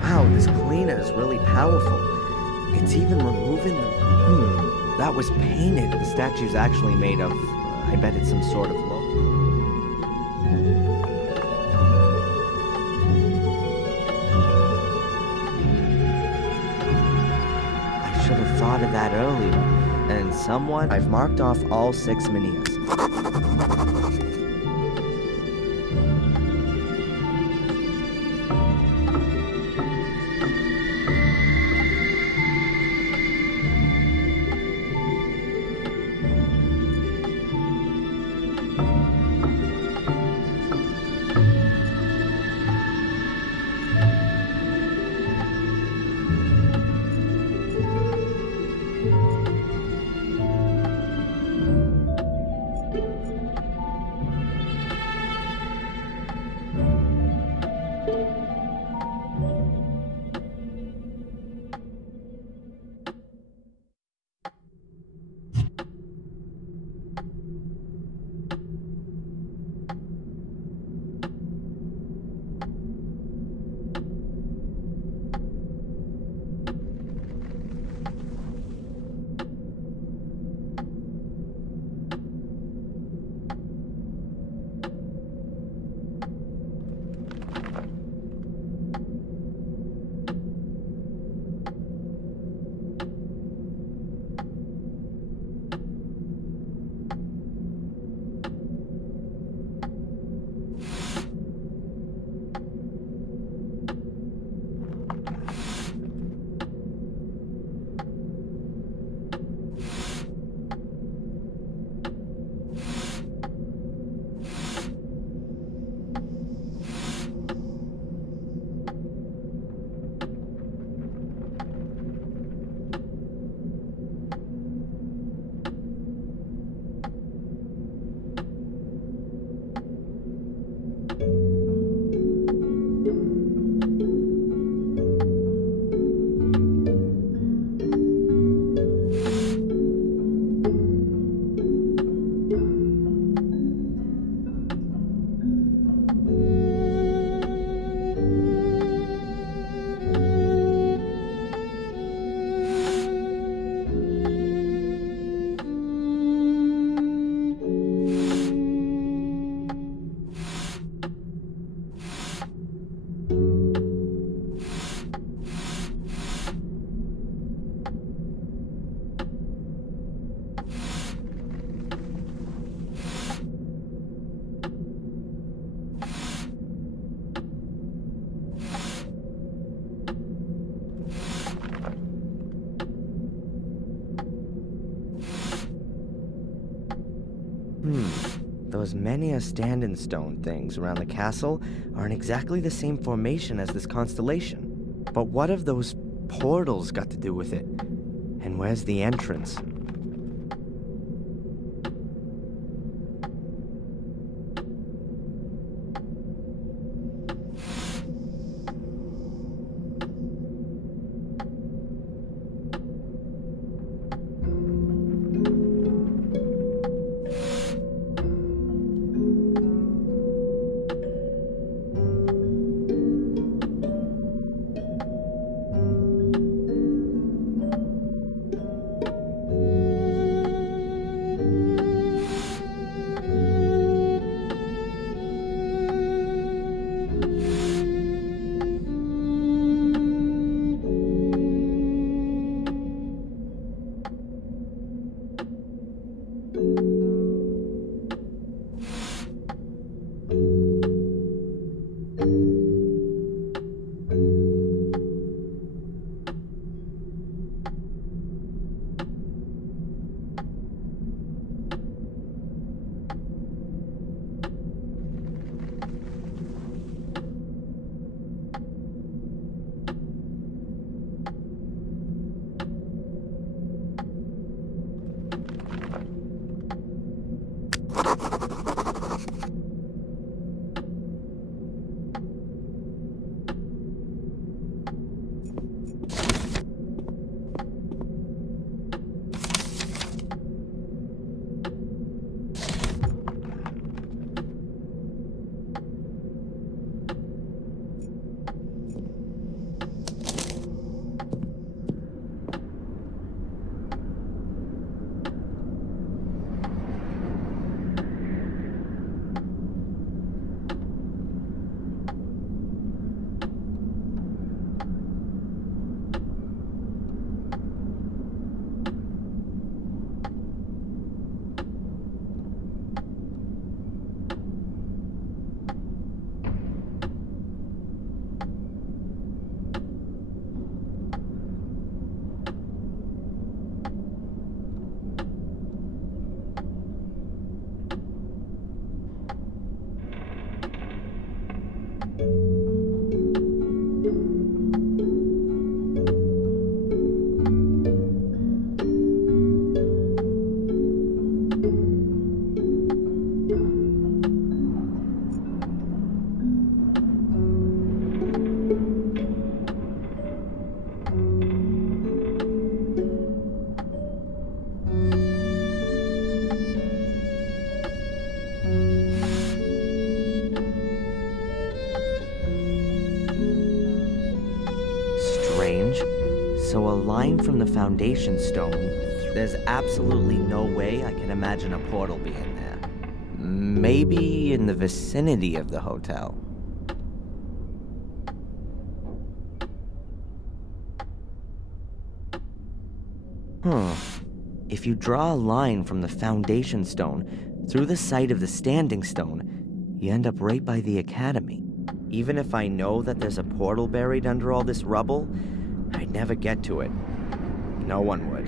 Wow, this cleaner is really powerful. It's even removing the... that was painted. The statue's actually made of... I bet it's some sort of logo. I should have thought of that earlier. And someone... I've marked off all 6 menhirs. Those menhir stand-in stone things around the castle are in exactly the same formation as this constellation. But what have those portals got to do with it? And where's the entrance? So a line from the foundation stone, there's absolutely no way I can imagine a portal being there. Maybe in the vicinity of the hotel. If you draw a line from the foundation stone through the site of the standing stone, you end up right by the academy. Even if I know that there's a portal buried under all this rubble, I'd never get to it. No one would.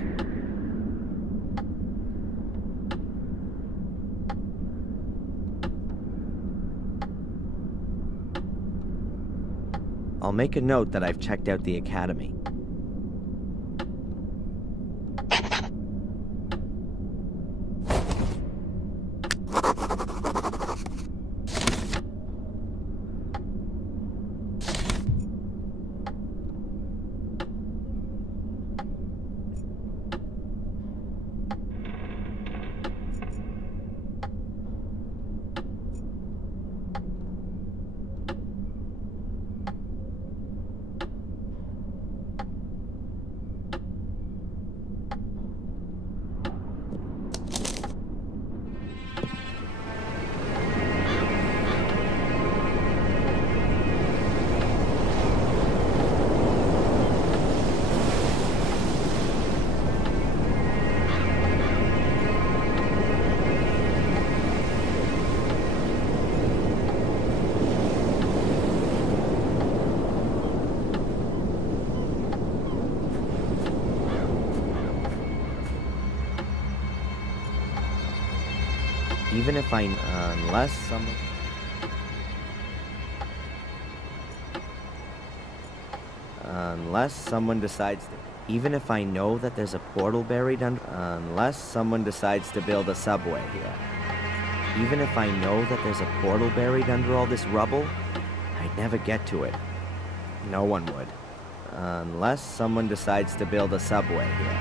I'll make a note that I've checked out the academy. Even if I, unless someone decides to, even if I know that there's a portal buried under, unless someone decides to build a subway here. Even if I know that there's a portal buried under all this rubble, I'd never get to it. No one would. Unless someone decides to build a subway here.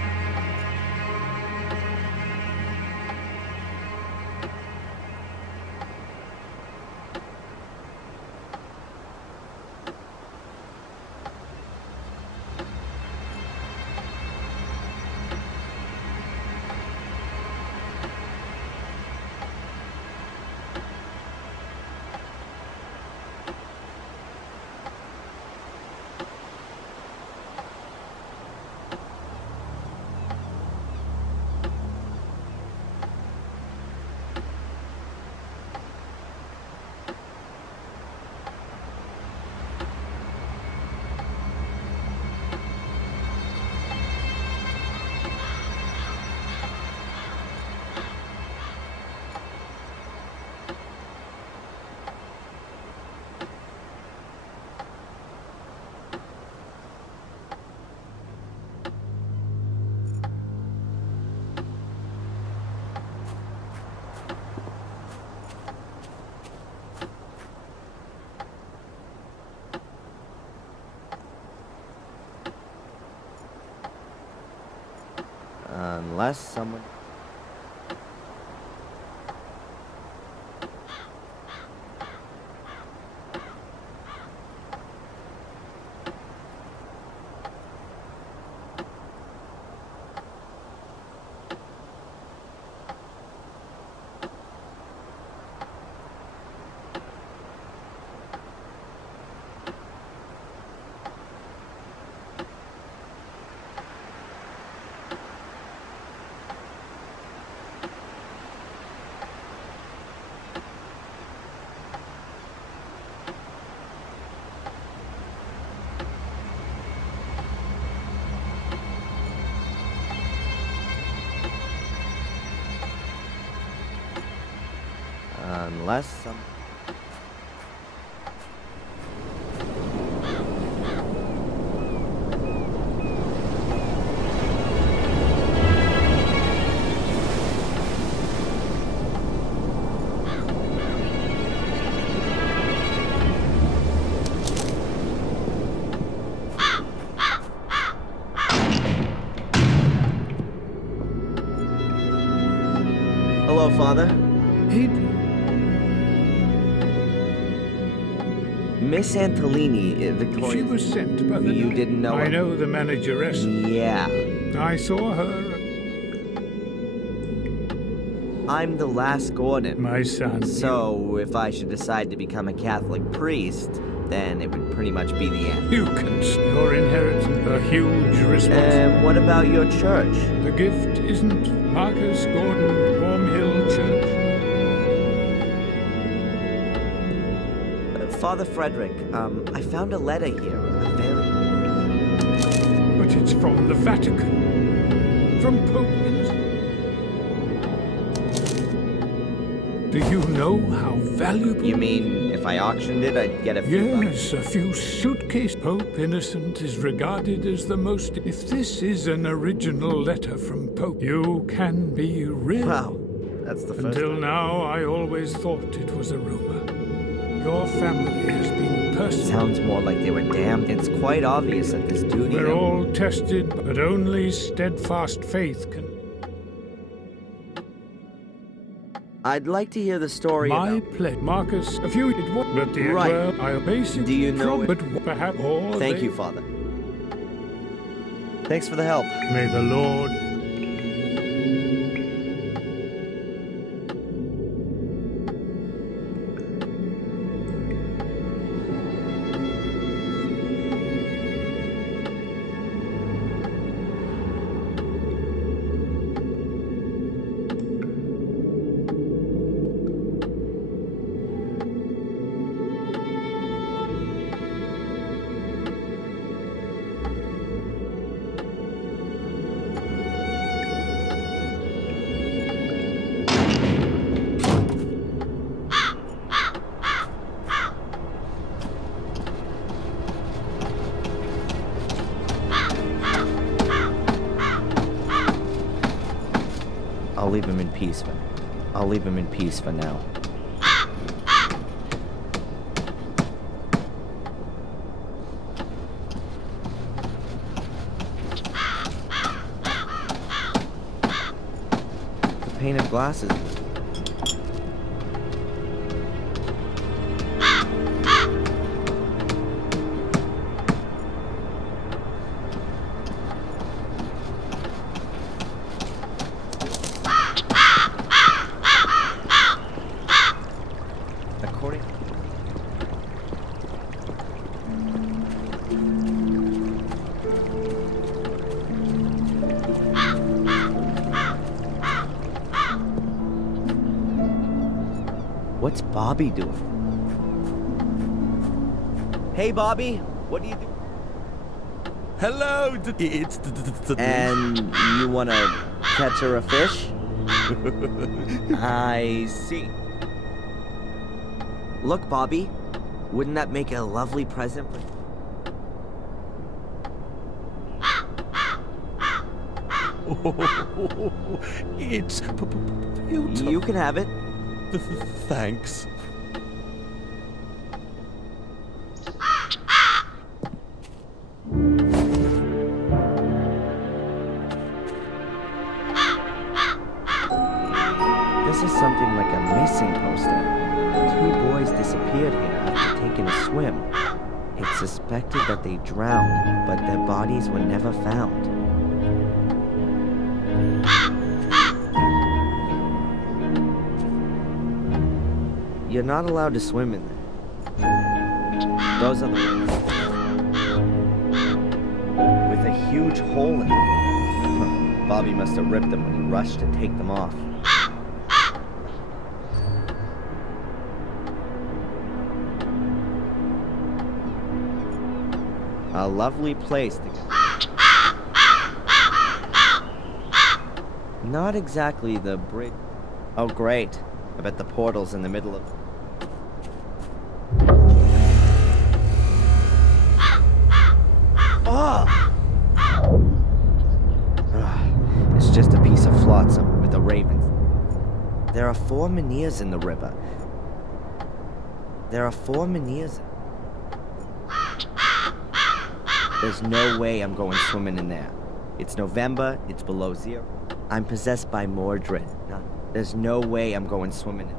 Unless someone... Unless some... Hello, Father. Adrian. Miss Antolini, Victoria... She was sent by the... You didn't know I her? know the manageress. Yeah. I saw her. I'm the last Gordon. My son. So, if I should decide to become a Catholic priest, then it would pretty much be the end. You can... Your inheritance, a huge responsibility. And what about your church? The gift isn't Marcus Gordon Wormhill Church. Father Frederick, I found a letter here. A very... But it's from the Vatican. From Pope Innocent. Do you know how valuable... You mean, if I auctioned it, I'd get a few bucks? Yes, a few suitcases. Pope Innocent is regarded as the most... If this is an original letter from Pope, you can be real. Wow, that's the first Until time. now, I always thought it was a rumor. Your family has been persecuted. Sounds more like they were damned. It's quite obvious that this dude... We're all tested, but only steadfast faith can... I'd like to hear the story My about... pledge, Marcus, a few... It was, but the... Right. Well, I'll basically... Do you know... But perhaps... Or Thank they... you, Father. Thanks for the help. May the Lord... I'll leave him in peace for... I'll leave him in peace for now. The painted glasses... What's Bobby doing? Hey, Bobby, what do you do? Hello, it's And you wanna catch her a fish? I see. Look, Bobby, wouldn't that make a lovely present for... It's beautiful. You can have it. Thanks. disappeared here after taking a swim. It's suspected that they drowned, but their bodies were never found. You're not allowed to swim in there. Those are the ones with a huge hole in them. Bobby must have ripped them when he rushed to take them off. A lovely place to go. Not exactly the bridge. Oh, great. I bet the portal's in the middle of... Oh! It's just a piece of flotsam with a raven. There are 4 menhirs in the river. There are 4 menhirs. There's no way I'm going swimming in there. It's November, it's below 0. I'm possessed by Mordred. No, there's no way I'm going swimming in there.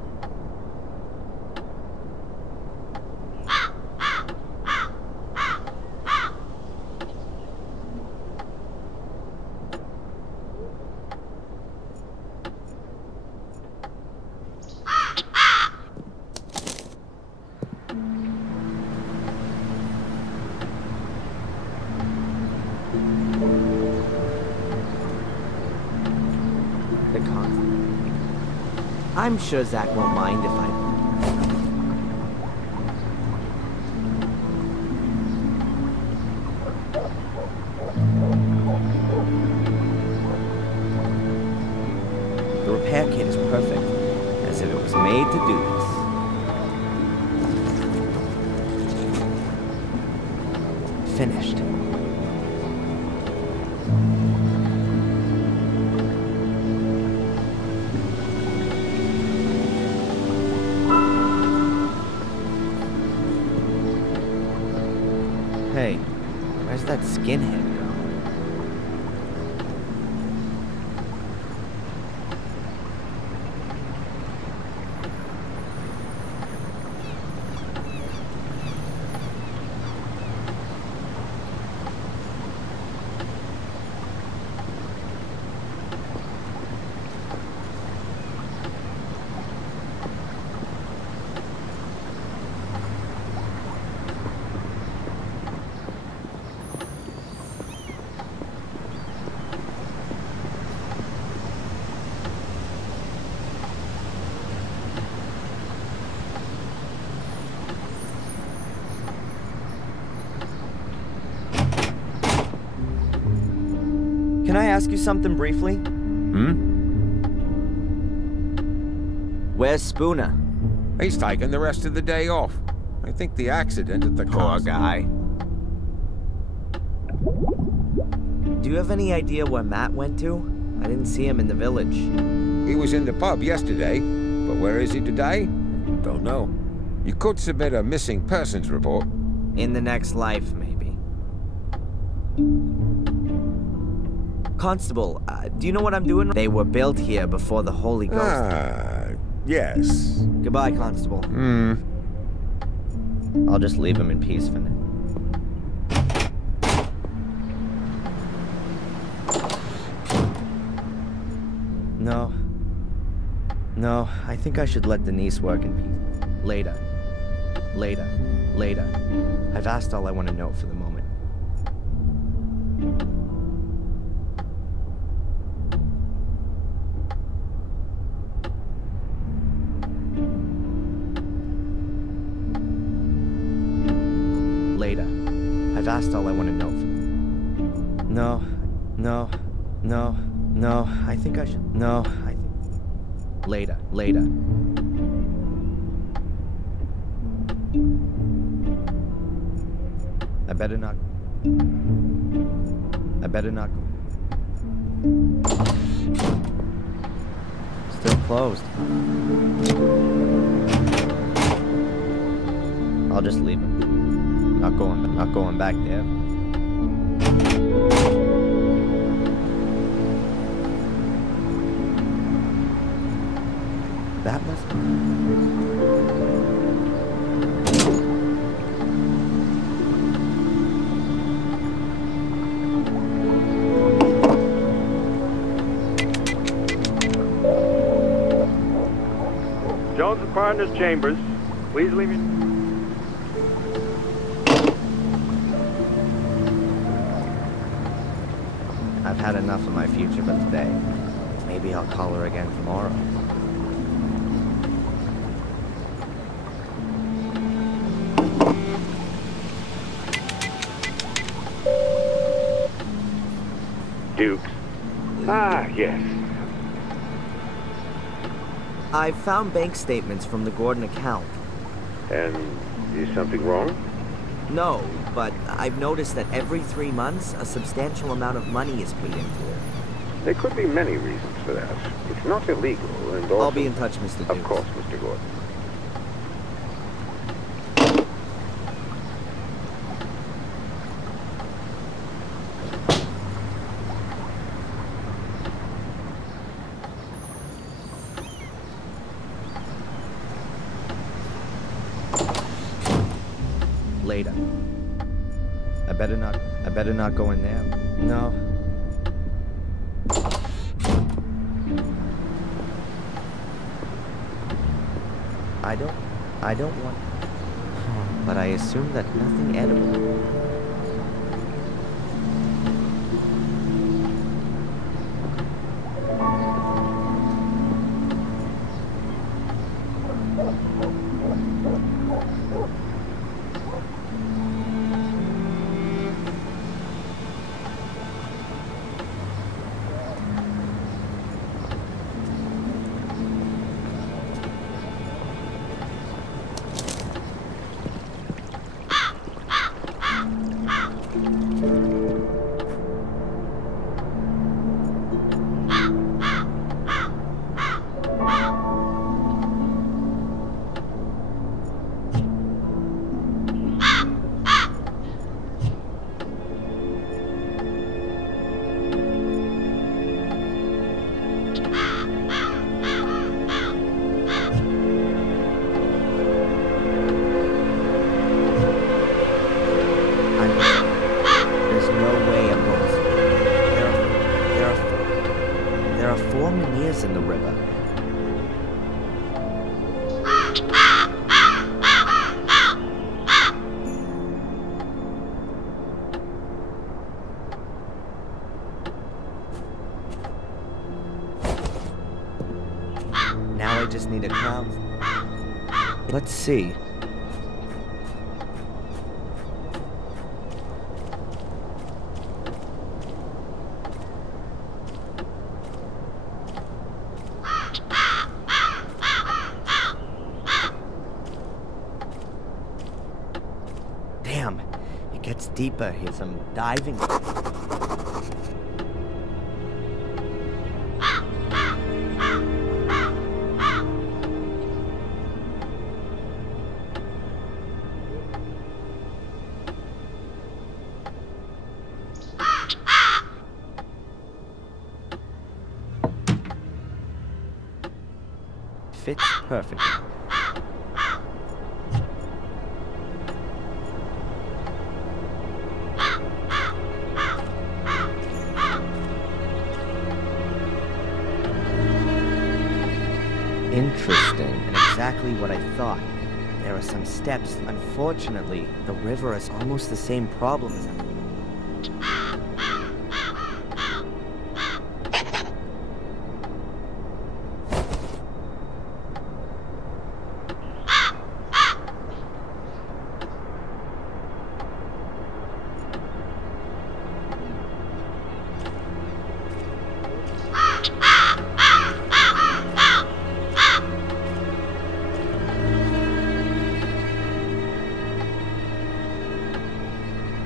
I'm sure Zach won't mind if I... The repair kit is perfect, as if it was made to do this. Finished. Hey, where's that skinhead go? Can I ask you something briefly? Where's Spooner? He's taking the rest of the day off. I think the accident at the car... Poor guy. Do you have any idea where Matt went to? I didn't see him in the village. He was in the pub yesterday, but where is he today? Don't know. You could submit a missing persons report. In the next life, maybe. Constable, do you know what I'm doing? They were built here before the Holy Ghost. Yes. Goodbye, Constable. I'll just leave him in peace for now. No, I think I should let Denise work in peace. Later. I've asked all I want to know for the moment. I've asked all I want to know for... No, I think I should... No, I think... Later. I better not... Still closed. I'll just leave him. Not going back there. That must be... partner's chambers. Please leave me. I've had enough of my future for today. Maybe I'll call her again tomorrow. Dukes? Ah, yes. I found bank statements from the Gordon account. And is something wrong? No, but I've noticed that every 3 months, a substantial amount of money is paid into it. There could be many reasons for that. It's not illegal, and also... I'll be in touch, Mr. Dukes. Of course, Mr. Gordon. Later. I better not go in there. No. I don't want... But I assume that nothing edible... In the river. Now I just need a crown. Let's see. Damn, it gets deeper here. Some diving. Fits perfectly. Interesting, and exactly what I thought. There are some steps. Unfortunately, the river has almost the same problem as I...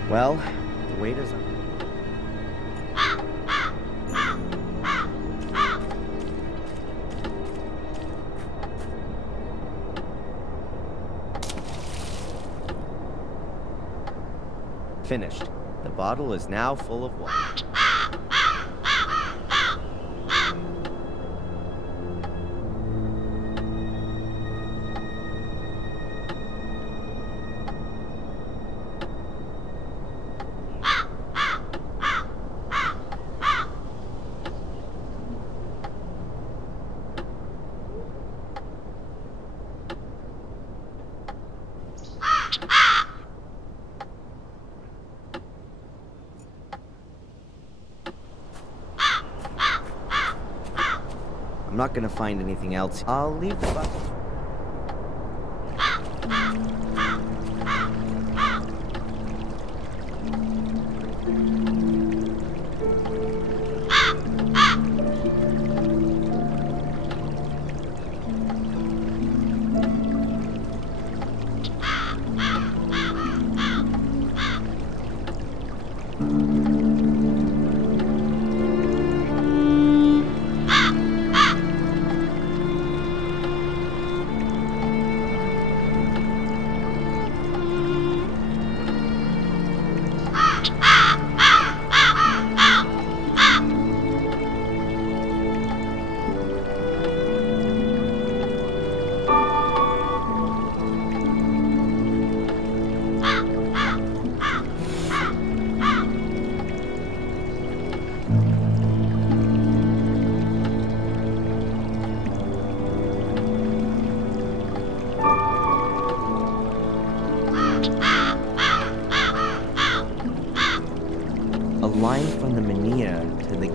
Well, the wait is on. Finished. The bottle is now full of water. I'm not gonna find anything else. I'll leave the bus.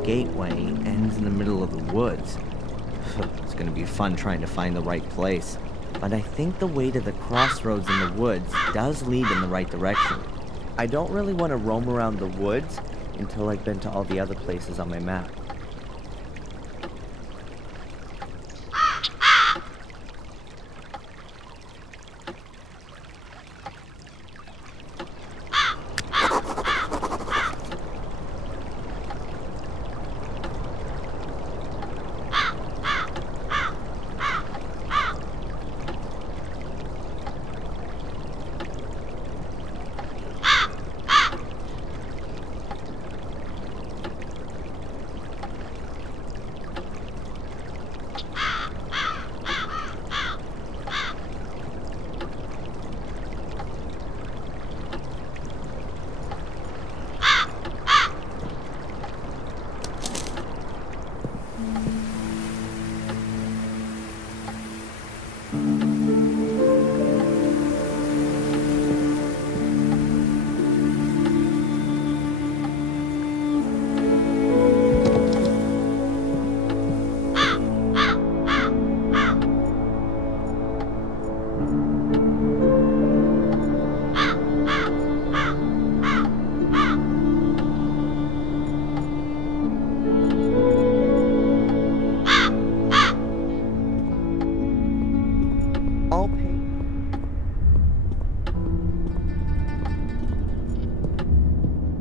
Gateway ends in the middle of the woods. It's gonna be fun trying to find the right place. But I think the way to the crossroads in the woods does lead in the right direction. I don't really want to roam around the woods until I've been to all the other places on my map.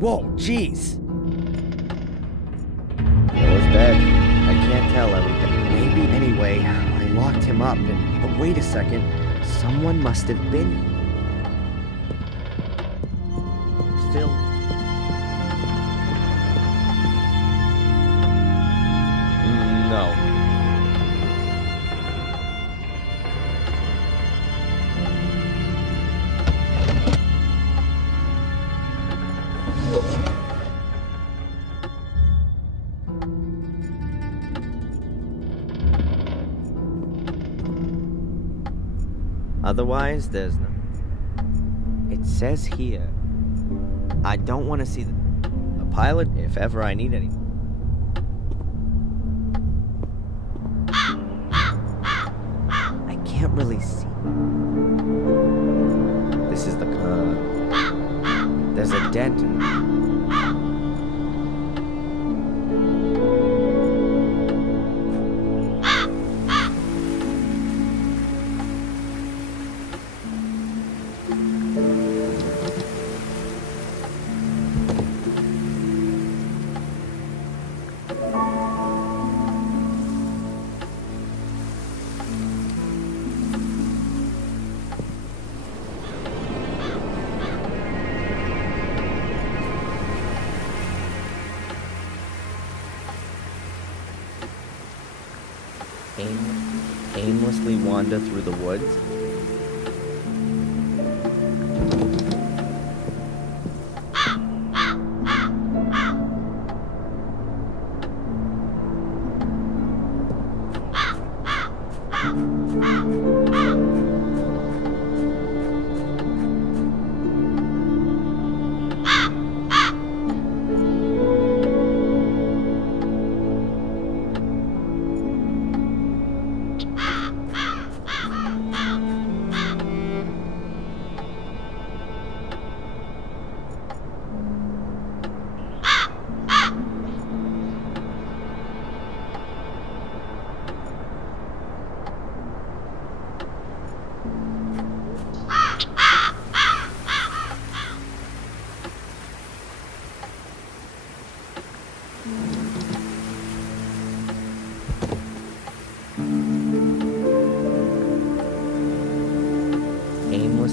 Whoa, jeez! It was dead. I can't tell everything. Maybe anyway, I locked him up and... But wait a second. Someone must have been... Still... No. Otherwise, there's no... It says here... I don't want to see the pilot if ever I need anything. I can't really see. This is the... there's a dent in... aimlessly wander through the woods?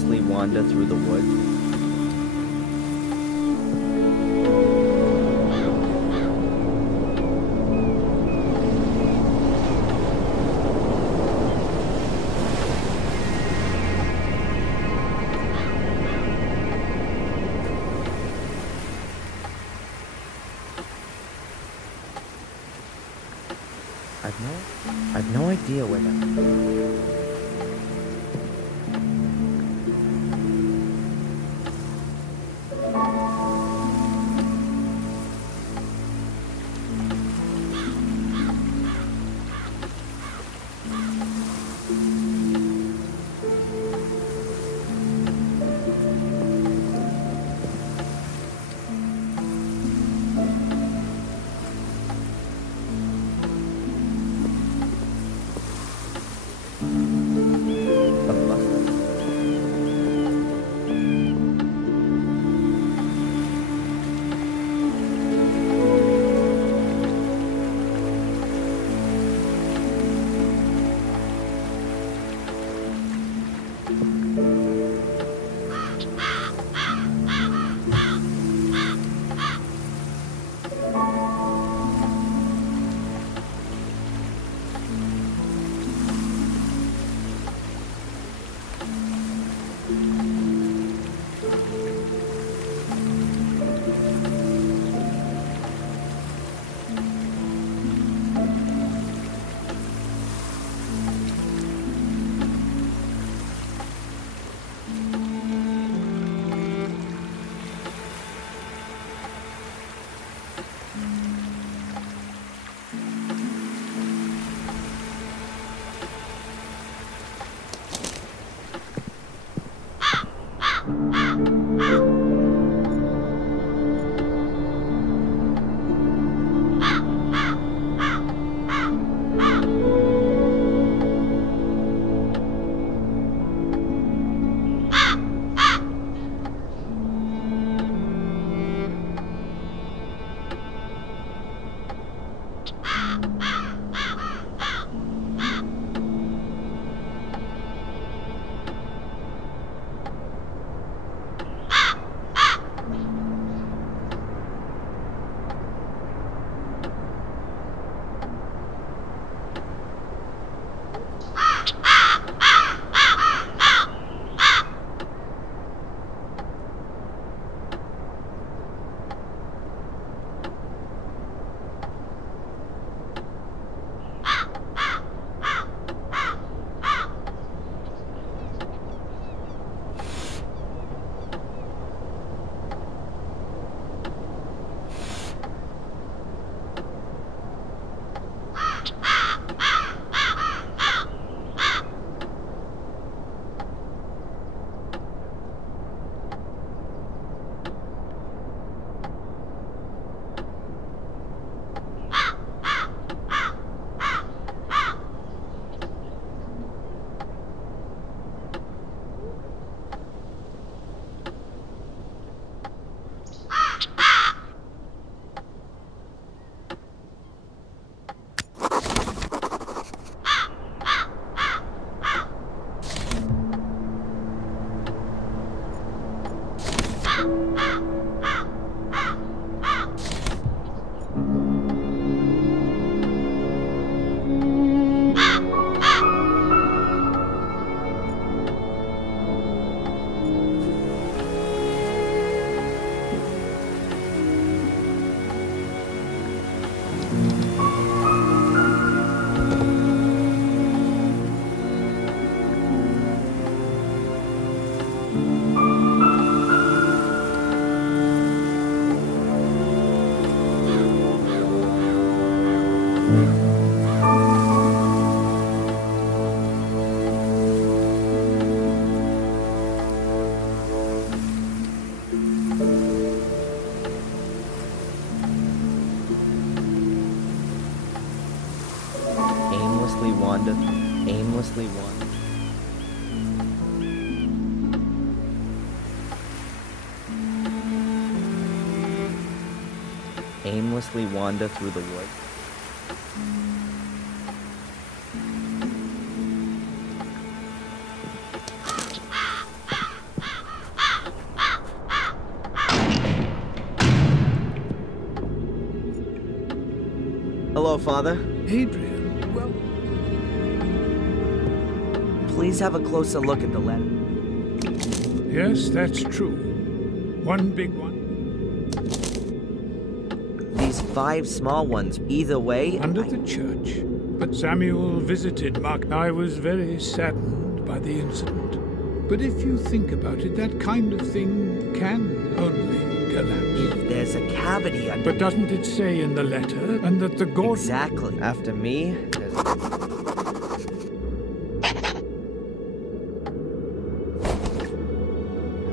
aimlessly wander through the woods. I've no idea where that... aimlessly wander. Aimlessly wander through the woods. Hello, Father. Adrian, well... Please have a closer look at the letter. Yes, that's true. One big one. These 5 small ones, either way... Under the church. But Samuel visited Mark. I was very saddened by the incident. But if you think about it, that kind of thing can only collapse. If there's a cavity under... But doesn't it say in the letter, and that the Gordon... Exactly. After me, there's...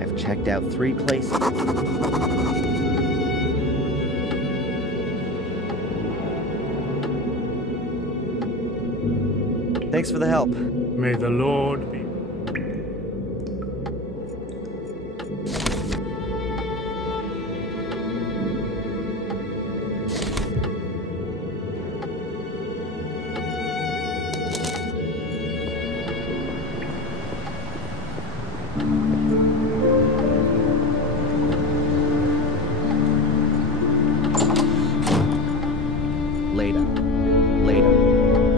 I've checked out 3 places. Thanks for the help. May the Lord be... Later.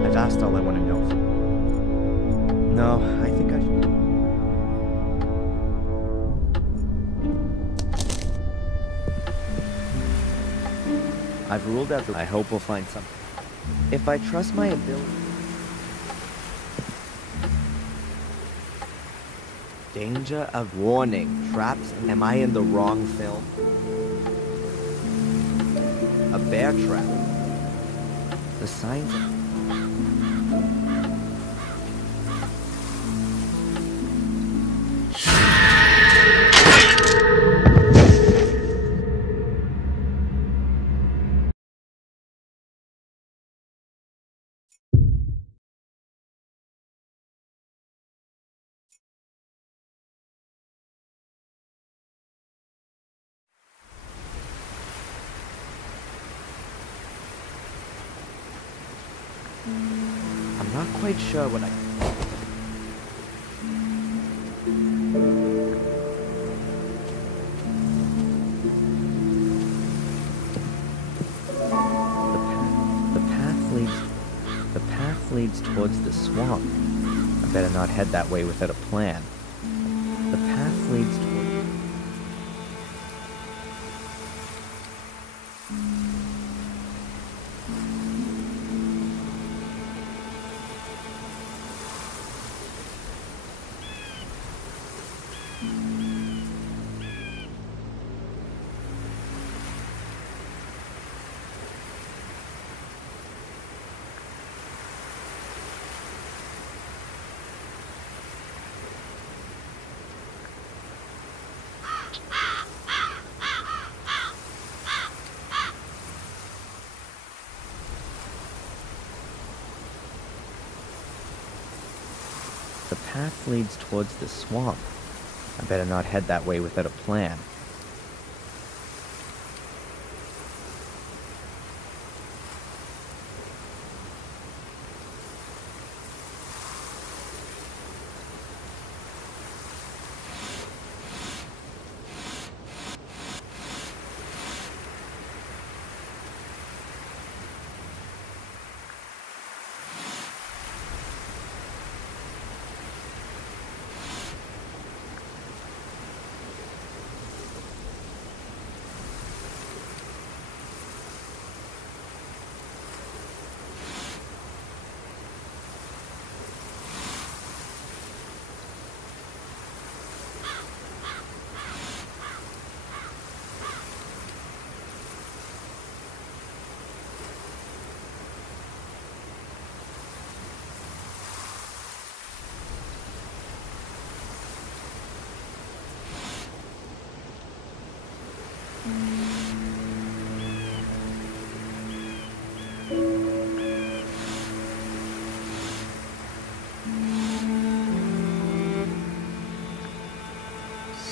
I've asked all I want to know. No, I think I should... I've ruled out the... I hope we'll find something. If I trust my ability... Danger of warning. Traps. Am I in the wrong film? A bear trap. The signs of... I'm not quite sure what I... The path leads towards the swamp. I better not head that way without a plan. The path leads towards... The path leads towards the swamp. I better not head that way without a plan.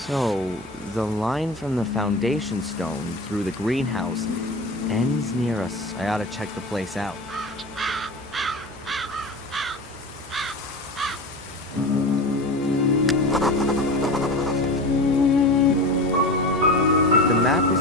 So, the line from the foundation stone through the greenhouse ends near us. I ought to check the place out. If the map is...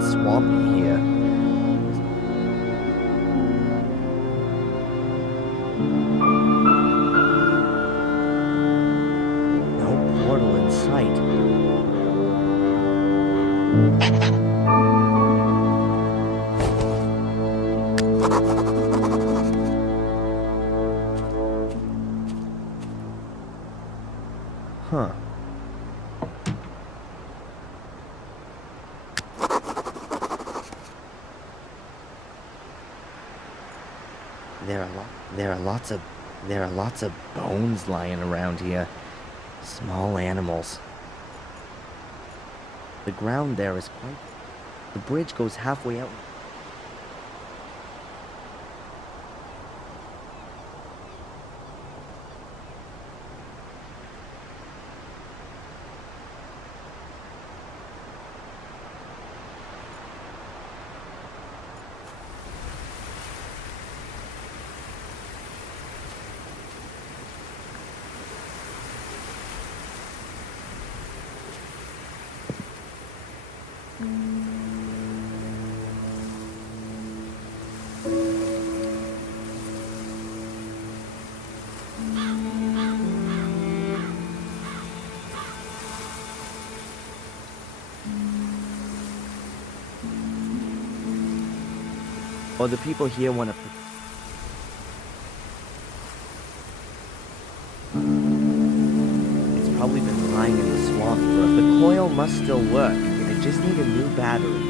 swampy here. No portal in sight. Huh. There are lots of bones lying around here. Small animals. The ground there is quite... The bridge goes halfway out. Or the people here want to... It's probably been lying in the swamp, but the coil must still work. I just need a new battery.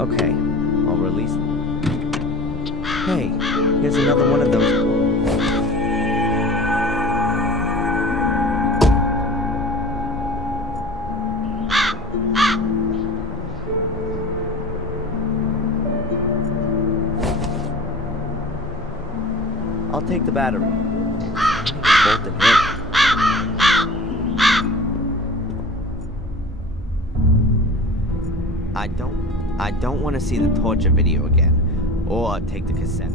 Okay, I'll release them. Hey, here's another one of those. I'll take the battery. Bolt it in. I don't want to see the torture video again, or take the cassette.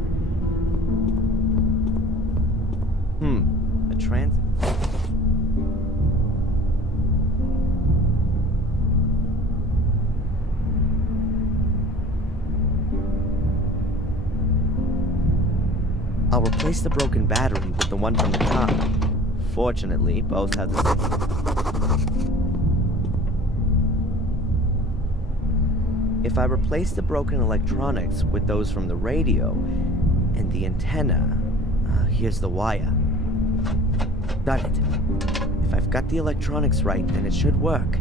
A transit. I'll replace the broken battery with the one from the car. Fortunately, both have the same. If I replace the broken electronics with those from the radio and the antenna, here's the wire. Got it. If I've got the electronics right, then it should work.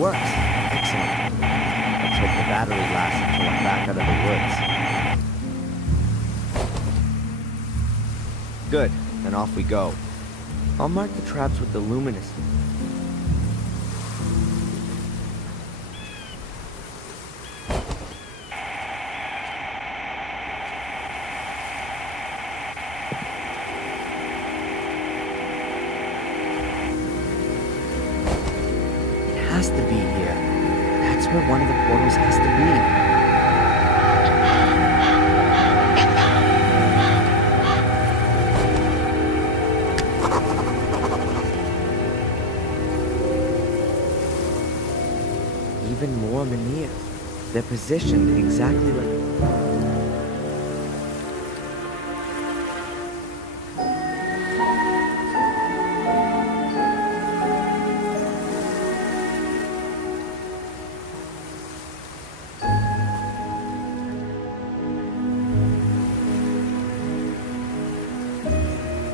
Works. Excellent. Let's hope the battery lasts until I'm back out of the woods. Good. Then off we go. I'll mark the traps with the luminous. It has to be here. That's where one of the portals has to be. Even more menhirs. They're positioned exactly like...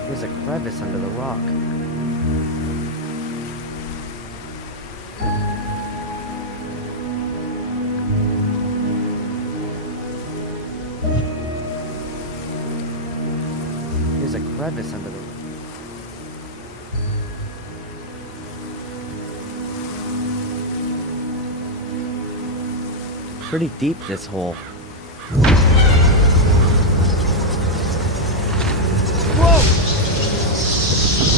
There's a crevice under the rock. There's a crevice under the... Pretty deep, this hole. Whoa!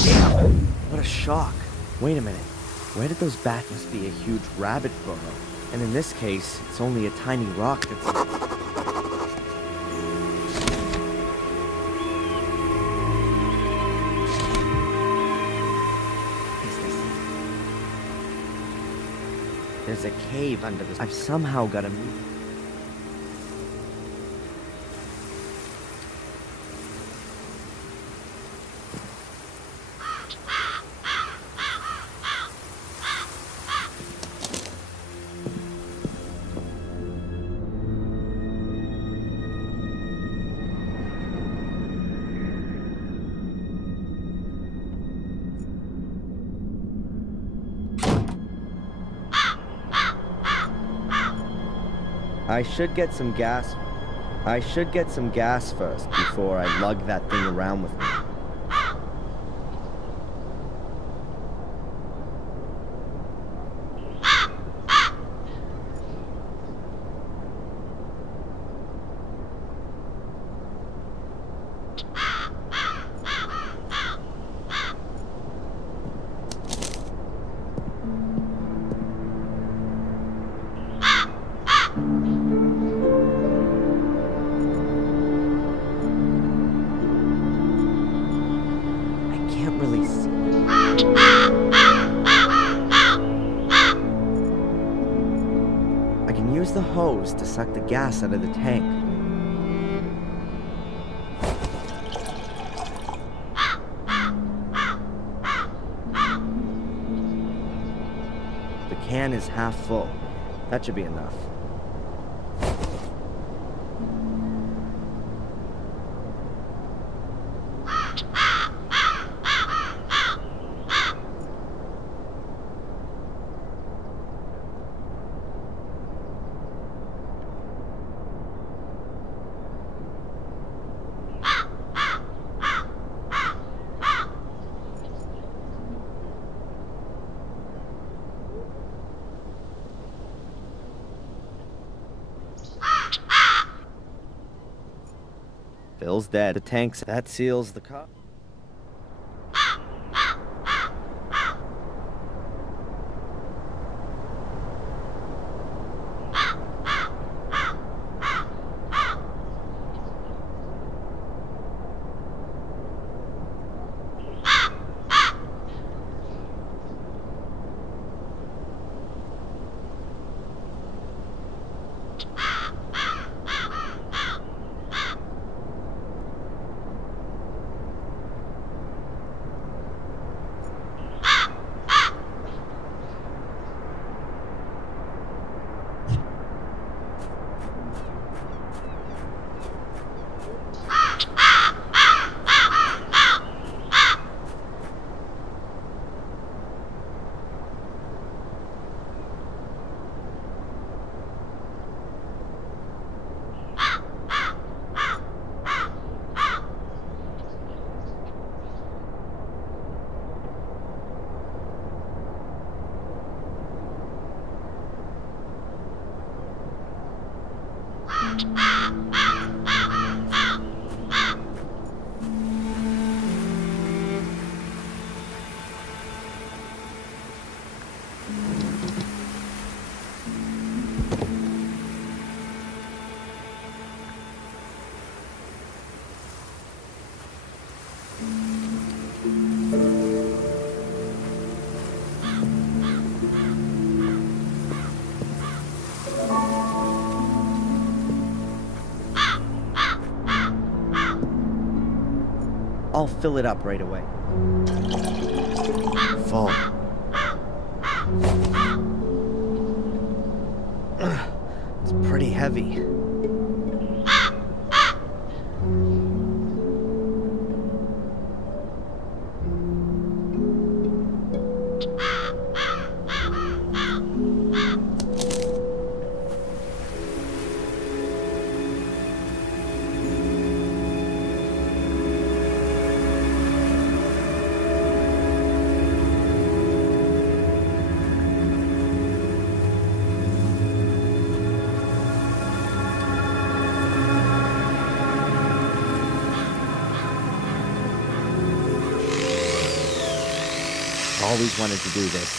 Damn! What a shock. Wait a minute. Where did those bats? Must be a huge rabbit burrow. And in this case, it's only a tiny rock that's... There's a cave under this. I've somehow got to move. I should get some gas. I should get some gas first before I lug that thing around with me. Use the hose to suck the gas out of the tank. The can is half full. That should be enough. Phil's dead. The tanks, that seals the cup. I'll fill it up right away. Full. It's pretty heavy. Always wanted to do this.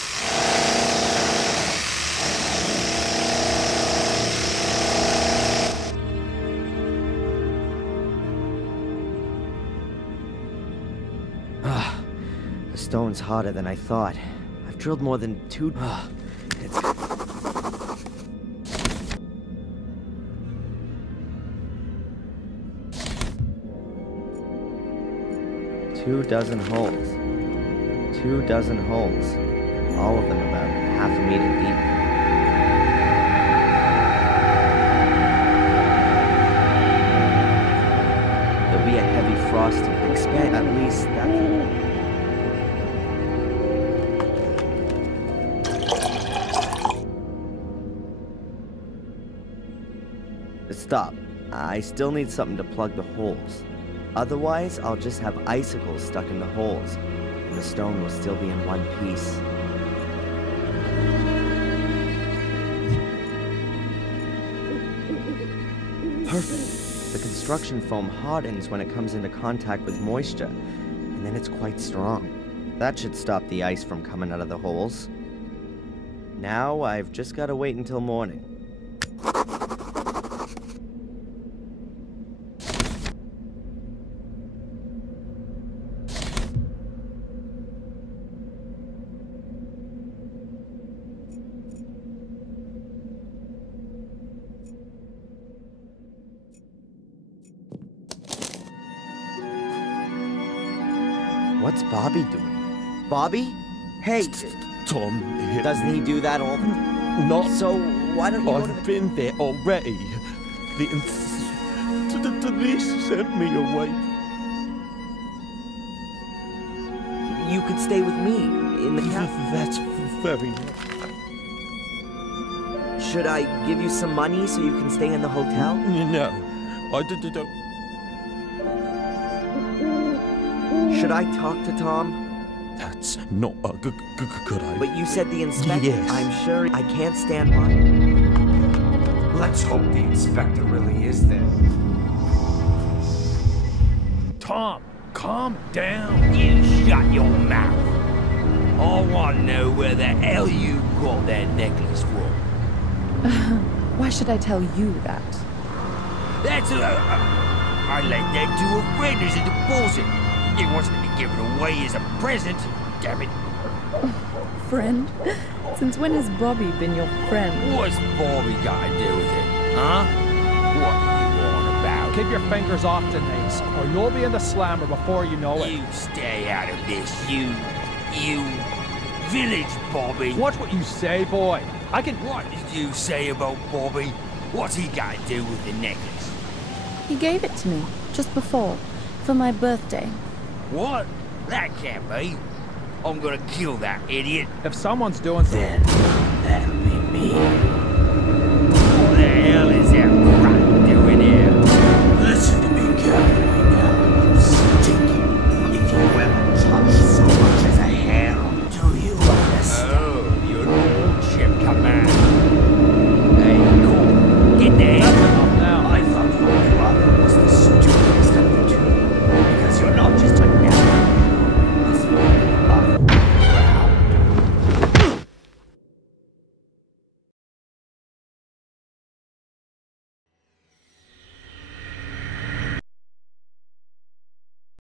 The stone's harder than I thought. I've drilled more than 2... It's... 2 dozen holes. 2 dozen holes, all of them about half a meter deep. There'll be a heavy frost to expand, at least that's... Stop. I still need something to plug the holes. Otherwise, I'll just have icicles stuck in the holes. The stone will still be in one piece. Perfect. The construction foam hardens when it comes into contact with moisture, and then it's quite strong. That should stop the ice from coming out of the holes. Now I've just got to wait until morning. What's Bobby doing? Bobby? Hey! Tom, here. Doesn't he do that all the time? Not... So, why don't you I've been there already. The police sent me away. You could stay with me in the camp. That's very nice. Should I give you some money so you can stay in the hotel? No, I don't... Should I talk to Tom? That's not a good idea. But you said the inspector. Yes. I'm sure I can't stand by. Let's hope the inspector really is there. Tom, calm down. You shut your mouth. I want to know where the hell you got that necklace from. Why should I tell you that? That's I lent that to a friend as a deposit. He wants me to give it away as a present. Damn it. Friend? Since when has Bobby been your friend? What's Bobby got to do with it? Huh? What are you on about? Keep your fingers off Denise, or you'll be in the slammer before you know it. You stay out of this, you village Bobby. Watch what you say, boy. I can... What did you say about Bobby? What's he got to do with the necklace? He gave it to me, just before, for my birthday. What? That can't be. I'm gonna kill that idiot. If someone's doing then that'll be me. What the hell is that brat doing here? Listen to me carefully.